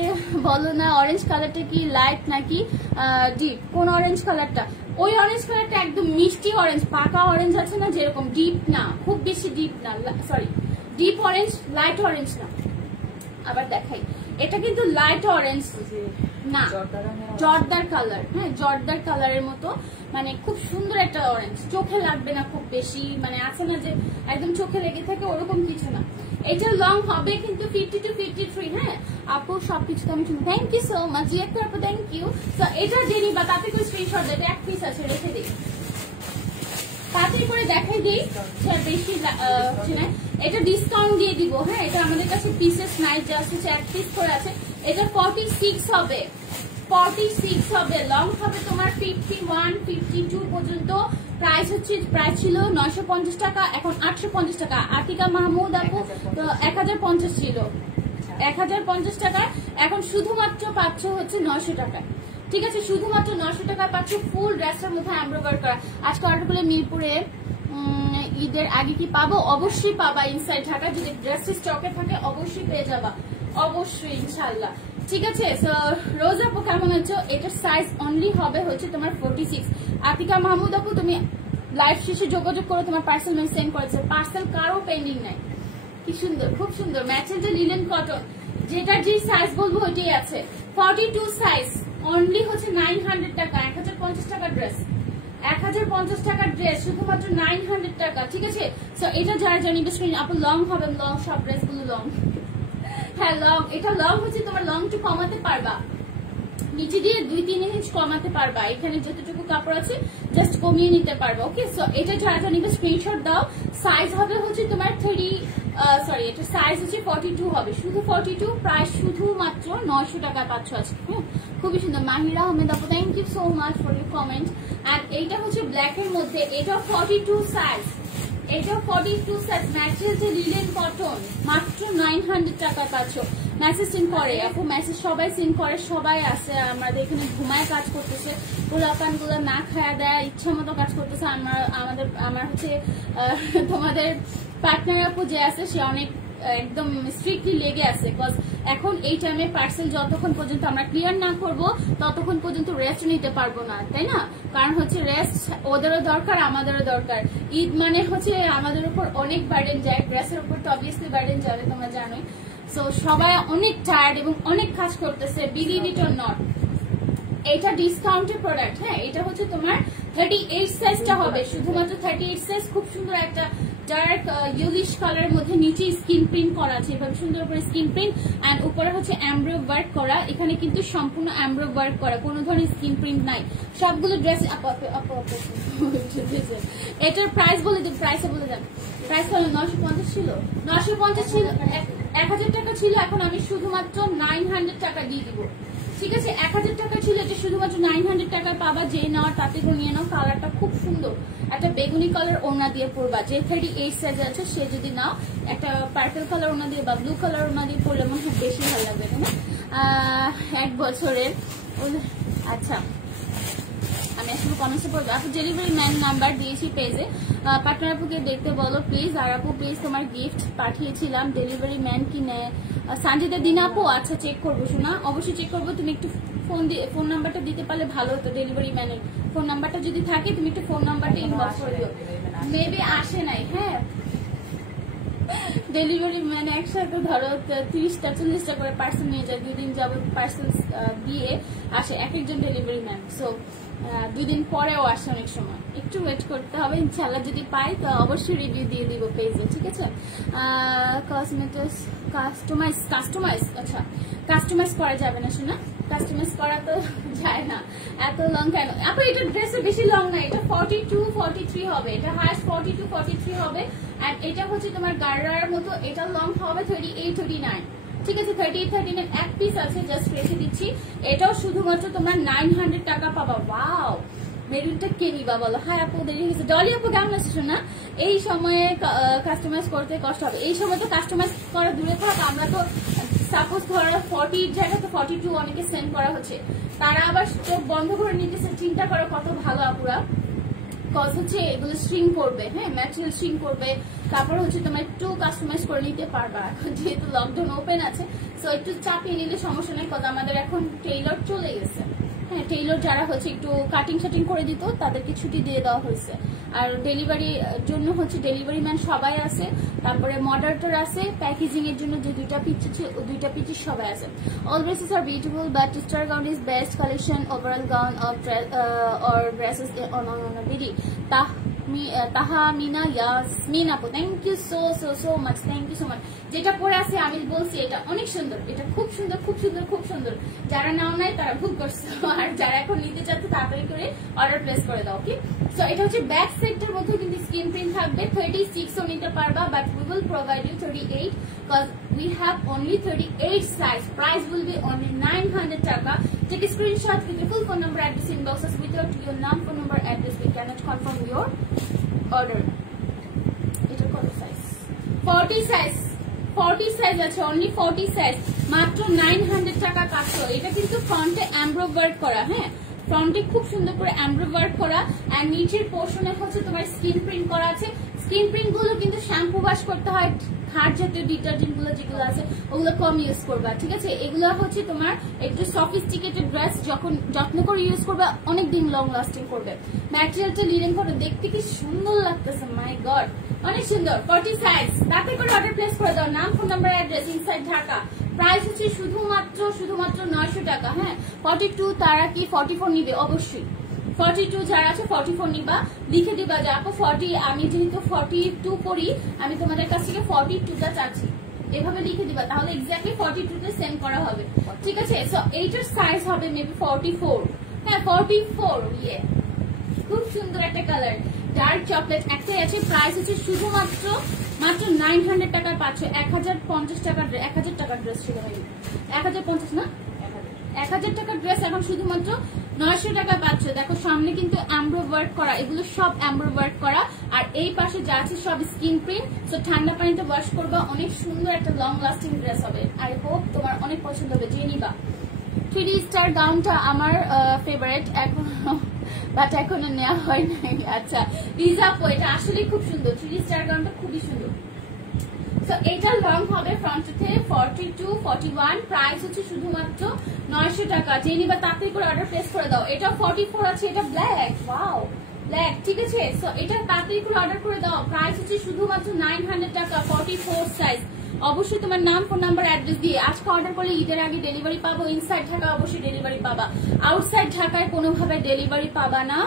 বলো না অরেঞ্জ কালারটা কি লাইট নাকি ডিপ? কোন অরেঞ্জ কালারটা? ওই অরেঞ্জ কালারটা একদম মিষ্টি অরেঞ্জ, পাকা অরেঞ্জ আছে না যেরকম, ডিপ না, খুব বেশি ডিপ না, sorry deep orange, light orange না। আবার দেখাই, এটা কিন্তু লাইট অরেঞ্জ না, জর্দার কালার। হ্যাঁ জর্দার কালারের মতো, মানে খুব সুন্দর একটা অরেঞ্জ, চোখে লাগবে না খুব বেশি, মানে আছে না যে একদম চোখে লেগে থাকে, ওরকম কিছু না। এটা লং হবে কিন্তু 50-53। হ্যাঁ আপু সবকিছু আমি শুনি, থ্যাংক ইউ সো মাচ আপু, থ্যাংক ইউ। তো এটা জেনি বা তাতে করে স্ক্রিনশট দেবে, এক পিস আছে, রেখে দিই, তাড়াতাড়ি করে দেখাই দিই, বেশি না। এটা ডিসকাউন্ট দিয়ে দিব। হ্যাঁ এটা আমাদের কাছে পিসেস নাই, জাস্ট হচ্ছে এক পিস করে আছে। এটা 46 হবে, 46 হবে। লং হবে তোমার 51-52 পর্যন্ত। প্রাইস ছিল 950 টাকা, এখন 850 টাকা। আতিকা মাহমুদ আপু তো 1050 ছিল, 1050 টাকা, এখন শুধুমাত্র পাচ্ছ হচ্ছে 900 টাকায়, ঠিক আছে? শুধুমাত্র 900 টাকা পাচ্ছ ফুল ড্রেসের মধ্যে এমব্রয়েডারি করা। আজকে অর্ডার করলে মিরপুরে ঈদের আগে কি পাবো? অবশ্যই পাবা ইনসাইড ঢাকা, যদি ড্রেস স্টকে থাকে অবশ্যই পেয়ে যাবা, অবশ্যই ইনশাল্লাহ, ঠিক আছে? রোজ আপু কেমন আছো? এটার সাইজ অনলি হবে হচ্ছে তোমার 46। আতিকা মাহমুদ আপু তুমি লাইভ শেষে যোগাযোগ করো, তোমার পার্সেল সেন্ড করেছে, পার্সেল কারো পেন্ডিং নাই। কি সুন্দর, খুব সুন্দর ম্যাটেরিয়ালটা লিনেন কটন, যেটা যে সাইজ বলবো ওইটাই আছে। 42 সাইজ, অনলি হচ্ছে 900 টাকা, 1050 টাকা ড্রেস, 1050 টাকার ড্রেস শুধুমাত্র 900 টাকা, ঠিক আছে। সো এটা যারা জানি স্ক্রিন আপু লং হবে, লং সব ড্রেস গুলো লং, হ্যাঁ লং, এটা লং হচ্ছে তোমার লং টু কমাতে পারবা, নিচে দিয়ে 2-3 ইঞ্চ কমাতে পারবা, এখানে যতটুকু কাপড় আছে জাস্ট কমিয়ে নিতে পারবা। ওকে, সো এটা যারা জানি স্ক্রিনশট দাও। সাইজ হবে হচ্ছে তোমার 30, সরি এটা সাইজ হচ্ছে 42 হবে, শুধু 42, প্রাইস শুধুমাত্র 900 টাকা পাচ্ছ আজকে। খুবই সুন্দর। মাহিরা আহমেদ আপু thank you so much for your comment. And এইটা হচ্ছে ব্ল্যাক এর মধ্যে, এটা 42 সাইজ, এটা 42 সাইজ, ম্যাটেরিয়ালটা লিলেন কটন, মাত্র 900 টাকা পাচ্ছ। মেসেজ সিন করে আপু, মেসেজ সবাই সিন করে, সবাই আছে আমাদের এখানে ঘুমায় কাজ করতেছে, পোলাপান গুলো না খায়া দেয়, ইচ্ছা মতো কাজ করতেছে। আমার হচ্ছে তোমাদের পার্টনার আপু যে আছে সে অনেক একদম স্ট্রিক্টলি লেগে আছে, বিকজ এখন এই টাইমে পার্সেল যতক্ষণ পর্যন্ত আমরা ক্লিয়ার না করব ততক্ষণ পর্যন্ত রেস্ট নিতে পারবো না, তাই না? কারণ হচ্ছে রেস্ট ওদেরও দরকার, আমাদেরও দরকার। ঈদ মানে হচ্ছে আমাদের উপর অনেক বার্ডেন যায়, ড্রেসের উপর তো অবভিয়াসলি বার্ডেন যাবে, তোমরা জানোই। সো সবাই অনেক টায়ার্ড এবং অনেক কাজ করতেছে, বিলিভ ইট অর নট। এটা ডিসকাউন্টের প্রোডাক্ট, হ্যাঁ এটা হচ্ছে তোমার 38 সাইজটা হবে, শুধুমাত্র 38 সাইজ। খুব সুন্দর একটা ডার্ক ইউলিশ কালারের মধ্যে নিচে স্কিন প্রিন্ট করা আছে, এভাবে সুন্দর করে স্কিন প্রিন্ট, এন্ড উপরে হচ্ছে এমব্রো ওয়ার্ক করা। এখানে কিন্তু সম্পূর্ণ এমব্রো ওয়ার্ক করা, কোনো ধরনের স্কিন প্রিন্ট নাই। সবগুলো ড্রেস এটার প্রাইস বলে দেন, প্রাইসে বলে দেন। প্রাইস হলো 950 ছিল, 950 ছিল, 1000 টাকা ছিল, এখন আমি শুধুমাত্র 900 টাকা দিয়ে দিব, ঠিক আছে। 1000 টাকা ছিল, এটা শুধুমাত্র 900 টাকায় পাবা। যে নেওয়ার তাতে করে নিয়ে নাও। কালারটা খুব সুন্দর, একটা বেগুনি কালার ওড়না দিয়ে পরবা। যে 38 সাইজ আছে সে যদি নাও, একটা পার্পল কালার ওড়না দিয়ে বা ব্লু কালার ওড়না দিয়ে পরলে মনে হয় বেশি ভালো লাগবে, তাই না? 1 বছরের। আচ্ছা, আমি আসলে কমেন্টসে পড়বো। আপু ডেলিভারি ম্যান নাম্বার দিয়েছি পেজে, পার্টনার আপুকে দেখতে বলো প্লিজ। আর আপু প্লিজ তোমার গিফট পাঠিয়েছিলাম, ডেলিভারি ম্যান কি নেয়? সানজিদা দিন আপু, আচ্ছা চেক করবো শোনা, অবশ্যই চেক করবো। তুমি একটু ফোন নাম্বারটা দিতে পারলে ভালো হতো, ডেলিভারি ম্যানের ফোন নাম্বারটা যদি থাকে তুমি একটু ফোন নাম্বারটা ইনবক্স করে দিও। মেবি আসে নাই, হ্যাঁ ডেলিভারি ম্যান একসাথে ধরো 30টা 40টা করে পার্সেল নিয়ে যায়, 2 দিন যাবত পার্সেল দিয়ে আসে এক একজন ডেলিভারি ম্যান। সো 2 দিন পরেও আসে অনেক সময়, একটু ওয়েট করতে হবে। ইনশাল্লাহ যদি পাই তো অবশ্যই রিভিউ দিয়ে দিব পেজে, ঠিক আছে। কসমেটিক্স কাস্টমাইজ, আচ্ছা কাস্টমাইজ করা যাবে না শোনা, কাস্টমাইজ করা তো যায় না, এত লং কেন আপু? এটা ড্রেসে বেশি লং না, এটা 42-43 হবে, এটা হাইস্ট 42-43 হবে। আর এটা হচ্ছে তোমার গার্ডার মতো, এটা লং হবে 38-39, ঠিক আছে। 38-39 এক পিস আছে, জাস্ট রেখে দিচ্ছি। এটাও শুধুমাত্র তোমার 900 টাকা পাবা। ওয়াও, মেরুনটা কে নিবা বলো? হাই আপু, দেরি হয়েছে। ডলি আপু কেমন আছে না? এই সময়ে কাস্টমাইজ করতে কষ্ট হবে, এই সময় তো কাস্টমাইজ করা দূরে থাক। আমরা তো সাপোজ ধরো 40 জায়গায় তো 42 অনেকে সেন্ড করা হচ্ছে, তারা আবার চোখ বন্ধ করে নিতেছে। চিন্তা করো কত ভালো আপুরা, কজ হচ্ছে এগুলো স্ট্রিং করবে, হ্যাঁ ম্যাটেরিয়াল স্ট্রিং করবে, তারপর হচ্ছে তোমার একটু কাস্টমাইজ করে নিতে পারবা। এখন যেহেতু লকডাউন ওপেন আছে, সো একটু চাপিয়ে নিলে সমস্যা নেই, কজ আমাদের এখন টেইলর চলে গেছে। হ্যাঁ, টেইলর যারা হচ্ছে একটু কাটিং শাটিং করে দিত তাদেরকে ছুটি দিয়ে দেওয়া হয়েছে। আর ডেলিভারির জন্য হচ্ছে ডেলিভারি ম্যান সবাই আছে, তারপরে মডারেটর আছে, প্যাকেজিং এর জন্য যে 2টা পিচি সবাই আছে। All dresses are beautiful but star gown is best collection overall gown of or dresses on BD Tahmina Yasmin আপু thank you so much, thank you so much. যেটা পরে আছে আমি বলছি এটা অনেক সুন্দর, এটা খুব সুন্দর খুব সুন্দর খুব সুন্দর। যারা নাও নাই তারা ভুল করছে, আর যারা এখন নিতে চাচ্ছে তাড়াতাড়ি করে অর্ডার প্লেস করে দাও। ওকে, সো এটা হচ্ছে ব্যাক সেক্টর মধ্যে কিন্তু স্ক্রিন প্রিন্ট থাকবে। 36 ও নিতে পারবা, but we will provide you 38 because we have only 38 size. Price will be only 900 টাকা। Take a screenshot with your full phone number, address, inboxes without your name, phone number, address. We cannot confirm your order. এটা কত size? 40 size, 40 size আছে, only 40 size, মাত্র 900 টাকা পাচ্ছ। এটা কিন্তু ফ্রন্টে এমব্রো ওয়ার্ক করা, হ্যাঁ ফ্রন্টে খুব সুন্দর করে এমব্রো ওয়ার্ক করা, আর নিচের পোর্শনে হচ্ছে তোমার স্ক্রিন প্রিন্ট করা আছে। স্ক্রিন প্রিন্ট গুলো কিন্তু শ্যাম্পু ওয়াশ করতে হয়, হার্ড জাতীয় ডিটারজেন্ট গুলো যেগুলো আছে ওগুলো কম ইউজ করবা, ঠিক আছে। এগুলো হচ্ছে তোমার একটু সফিস্টিকেটেড ড্রেস, যখন যত্ন করে ইউজ করবে অনেকদিন লং লাস্টিং করবে। ম্যাটেরিয়ালটা লিনেন করে দেখতে কি সুন্দর লাগতেছে, মাই গড অনেক সুন্দর। 40 সাইজ, তাতে করে অর্ডার প্লেস করে দাও। নাম, phone number, address, inside Dhaka price হচ্ছে শুধুমাত্র 900 টাকা। হ্যাঁ 42 তারা কি 44 নিবে? অবশ্যই 42 যারা আছে 44 নিবা, লিখে দিবা যে আপু 40, আমি যেহেতু 42 করি আমি তোমাদের কাছ থেকে 42টা চাচ্ছি, এভাবে লিখে দিবা, তাহলে এক্স্যাক্টলি 42 তে সেন্ড করা হবে। ঠিক আছে, সো এইটার সাইজ হবে মেবি 44। হ্যাঁ 44, ইয়ে খুব সুন্দর একটা কালার, ডার্ক চকলেট একটাই আছে। প্রাইস হচ্ছে শুধুমাত্র 900 টাকার পাচ্ছ। 1050 টাকার 1000 টাকার ড্রেস ছিল, 1050 না, 1000 টাকার ড্রেস এখন শুধুমাত্র 900 টাকা পাচ্ছ। দেখো সামনে কিন্তু এমব্রো ওয়ার্ক করা, এগুলো সব এমব্রো ওয়ার্ক করা, আর এই পাশে যা আছে সব স্কিন প্রিন্ট। সো ঠান্ডা পানিতে ওয়াশ করবা, অনেক সুন্দর একটা লং লাস্টিং ড্রেস হবে। আই হোপ তোমার অনেক পছন্দ হবে, জেনে নিবা। 3D স্টার গাউনটা আমার ফেভারিট, এখন বাট এখনো নেওয়া হয় নাই। আচ্ছা রিজার্ভ, এটা আসলে খুব সুন্দর, 3D স্টার গাউনটা খুবই সুন্দর। তো এটা লং হবে ফ্রন্ট থেকে 42, 41, প্রাইস হচ্ছে শুধুমাত্র 900 টাকা। যে নিবা তাড়াতাড়ি করে অর্ডার প্লেস করে দাও। এটা 44 আছে, এটা ব্ল্যাক, ওয়াও ব্ল্যাক, ঠিক আছে। সো এটা তাড়াতাড়ি করে অর্ডার করে দাও, প্রাইস হচ্ছে শুধুমাত্র 900 টাকা, 44 সাইজ। অবশ্যই তোমার নাম, ফোন নাম্বার, অ্যাড্রেস দিয়ে আজকে অর্ডার করলে ঈদের আগে ডেলিভারি পাবো। ইনসাইড ঢাকা অবশ্যই ডেলিভারি পাবা, আউটসাইড ঢাকায় কোনোভাবে ডেলিভারি পাবা না।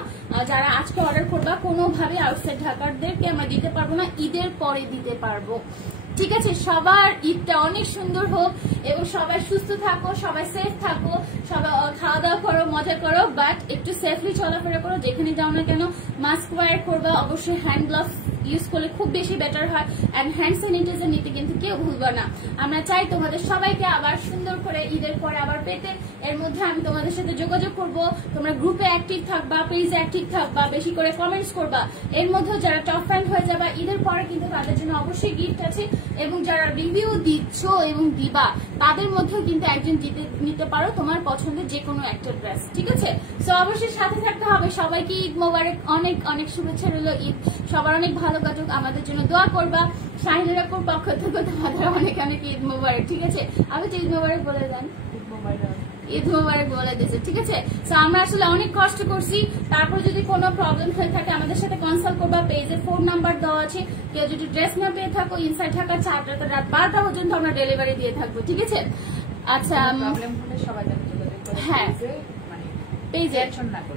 যারা আজকে অর্ডার করবা কোনোভাবে আউটসাইড ঢাকারদেরকে আমরা দিতে পারবো না, ঈদের পরে দিতে পারবো। ঠিক আছে, সবার ঈদটা অনেক সুন্দর হোক এবং সবাই সুস্থ থাকো, সবাই সেফ থাকো, সবাই খাওয়া দাওয়া করো, মজা করো, বাট একটু সেফলি চলাফেরা করো। যেখানে যাও না কেন মাস্ক ওয়্যার করবা, অবশ্যই হ্যান্ড গ্লাভস ইউজ করলে খুব বেশি বেটার হয়, এন্ড হ্যান্ড স্যানিটাইজার নিতে কিন্তু কেউ ভুলবা না। আমরা চাই তোমাদের সবাইকে আবার সুন্দর করে ঈদের পরে আবার পেতে। এর মধ্যে আমি তোমাদের সাথে যোগাযোগ করব, তোমরা গ্রুপে অ্যাক্টিভ থাকবা, পেজে অ্যাক্টিভ থাকবা, বেশি করে কমেন্টস করবা। এর মধ্যে যারা টপ ফ্যান হয়ে যাবা ঈদের পরে কিন্তু তাদের জন্য অবশ্যই গিফট আছে, এবং যারা রিভিউ দিচ্ছ এবং দিবা তাদের মধ্যেও কিন্তু একজন নিতে পারো তোমার পছন্দের যে কোনো একটা ড্রেস। ঠিক আছে, সো অবশ্যই সাথে থাকতে হবে। সবাইকে ঈদ মোবারক, অনেক অনেক শুভেচ্ছা রইল। ঈদ সবার অনেক ভালো কাটুক, আমাদের জন্য দোয়া করবা। শাহিনুর আপুর পক্ষ থেকে তোমাদের অনেক অনেক ঈদ মোবারক। ঠিক আছে, আমি তো ঈদ মোবারক বলে দেন, ঈদ মোবারক বলে দিয়েছে। ঠিক আছে, সো আমরা আসলে অনেক কষ্ট করছি, তারপর যদি কোনো প্রবলেম হয়ে থাকে আমাদের সাথে কনসাল্ট করবা। পেজে ফোন নাম্বার দেওয়া আছে, কেউ যদি ড্রেস না পেয়ে থাকো ইনসাইড থাকা 4টা তো রাত 12টা পর্যন্ত আমরা ডেলিভারি দিয়ে থাকবো। ঠিক আছে, আচ্ছা হ্যাঁ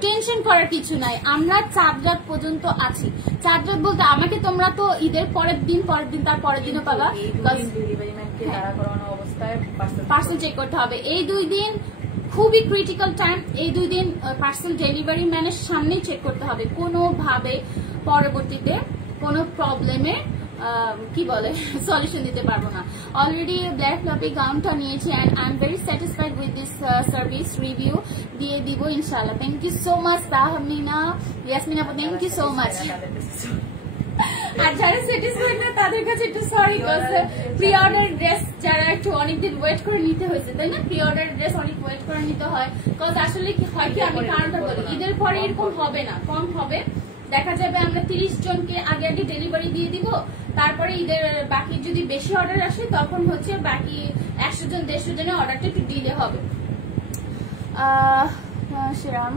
টেনশন করার কিছু নাই, আমরা 4 রাত পর্যন্ত আছি। 4 রাত বলতে আমাকে তোমরা তো ঈদের পরের দিন তার পরের দিনও পাবা, পার্সেল চেক করতে হবে। এই 2 দিন খুবই ক্রিটিক্যাল টাইম, এই 2 দিন পার্সেল ডেলিভারি ম্যানের সামনে চেক করতে হবে, কোনোভাবে পরবর্তীতে কোনো প্রবলেমে কি বলে সলিউশন দিতে পারবো না। অলরেডি ব্ল্যাক ফ্লপি গাউনটা নিয়েছি and I am very satisfied with this service, review দিয়ে দিব ইনশাআল্লাহ। Thank you so much Tahmina, Yasmina আপু, থ্যাংক ইউ সো মাচ। আর যারা স্যাটিসফাইড না তাদের কাছে একটু সরি, প্রি অর্ডার ড্রেস যারা একটু অনেকদিন ওয়েট করে নিতে হয়েছে, তাই না? প্রি অর্ডার ড্রেস অনেক ওয়েট করে নিতে হয়, কজ আসলে কি হয় কি, আমি কারণটা বলি, ঈদের পরে এরকম হবে না, কম হবে। দেখা যাবে আমরা 30 জনকে আগে আগে ডেলিভারি দিয়ে দিব, তারপরে ঈদের বাকি যদি বেশি অর্ডার আসে তখন হচ্ছে বাকি 100 জন 150 জনের অর্ডারটা একটু ডিলে হবে। শ্রীরাম,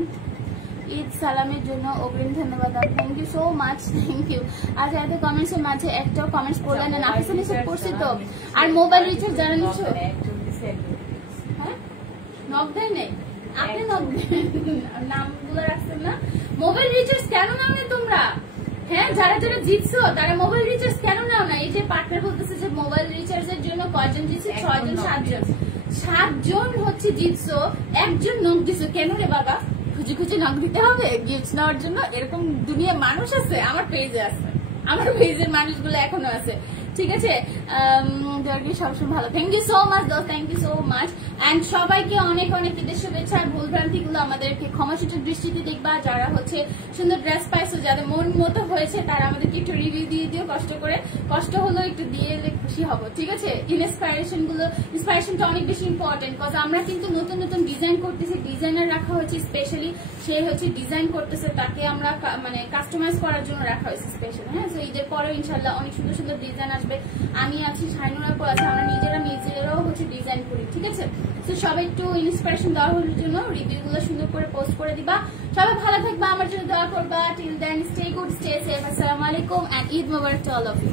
ঈদ সালামের জন্য অগ্রিম ধন্যবাদ, thank you so much, thank you. আর যাদের কমেন্টস এর মাঝে একটা কমেন্টস করলেন না, নাফিসা নিচে পড়ছি তো। আর মোবাইল রিচার্জ যারা নিচ্ছ, হ্যাঁ নক দেয় নেই, আপনি নক নামগুলো রাখছেন না। মোবাইল রিচার্জ কেন নাও না তোমরা? হ্যাঁ যারা যারা জিতছো তারা মোবাইল রিচার্জ কেন নাও না? এই যে পার্টনার বলতেছে যে মোবাইল রিচার্জের জন্য কয়জন জিতছে? 6 জন 7 জন, 7 জন হচ্ছে জিতছো, একজন নক দিছো কেন রে বাবা? খুঁজে খুঁজে নক দিতে হবে গিফট নেওয়ার জন্য? এরকম দুনিয়া মানুষ আছে, আমার পেজে আছে, আমার পেজের মানুষগুলো এখনো আছে। ঠিক আছে, সবসময় ভালো, থ্যাংক ইউ সো মাচ দোস্ত, thank you so much. And সবাইকে অনেক অনেক ঈদের শুভেচ্ছা। ভুল ভ্রান্তি গুলো আমাদেরকে ক্ষমাসূচক দৃষ্টিতে দেখবা। যারা হচ্ছে সুন্দর ড্রেস পাইছো, যাদের মন মতো হয়েছে তারা আমাদেরকে একটু রিভিউ দিয়ে দিও, কষ্ট করে, কষ্ট হলো একটু দিয়ে এলে খুশি হবো। ঠিক আছে, ইন্সপিরেশনটা অনেক বেশি ইম্পর্টেন্ট, কজ আমরা কিন্তু নতুন নতুন ডিজাইন করতেছি, ডিজাইনার রাখা হয়েছে স্পেশালি, সে হচ্ছে ডিজাইন করতেছে, তাকে আমরা মানে কাস্টমাইজ করার জন্য রাখা হয়েছে স্পেশাল। হ্যাঁ, তো ঈদের পরে ইনশাল্লাহ অনেক সুন্দর সুন্দর ডিজাইন আসবে। আমি আছি, শাহিনুর আপু আছে, আমরা নিজেরাও হচ্ছে ডিজাইন করি। ঠিক আছে, তো সবাই একটু ইন্সপিরেশন দেওয়ার জন্য রিভিউ গুলো সুন্দর করে পোস্ট করে দিবা। সবাই ভালো থাকবা, আমার জন্য দোয়া করবা। Till then stay good, stay safe. আসসালামু আলাইকুম and Eid Mubarak to all of you.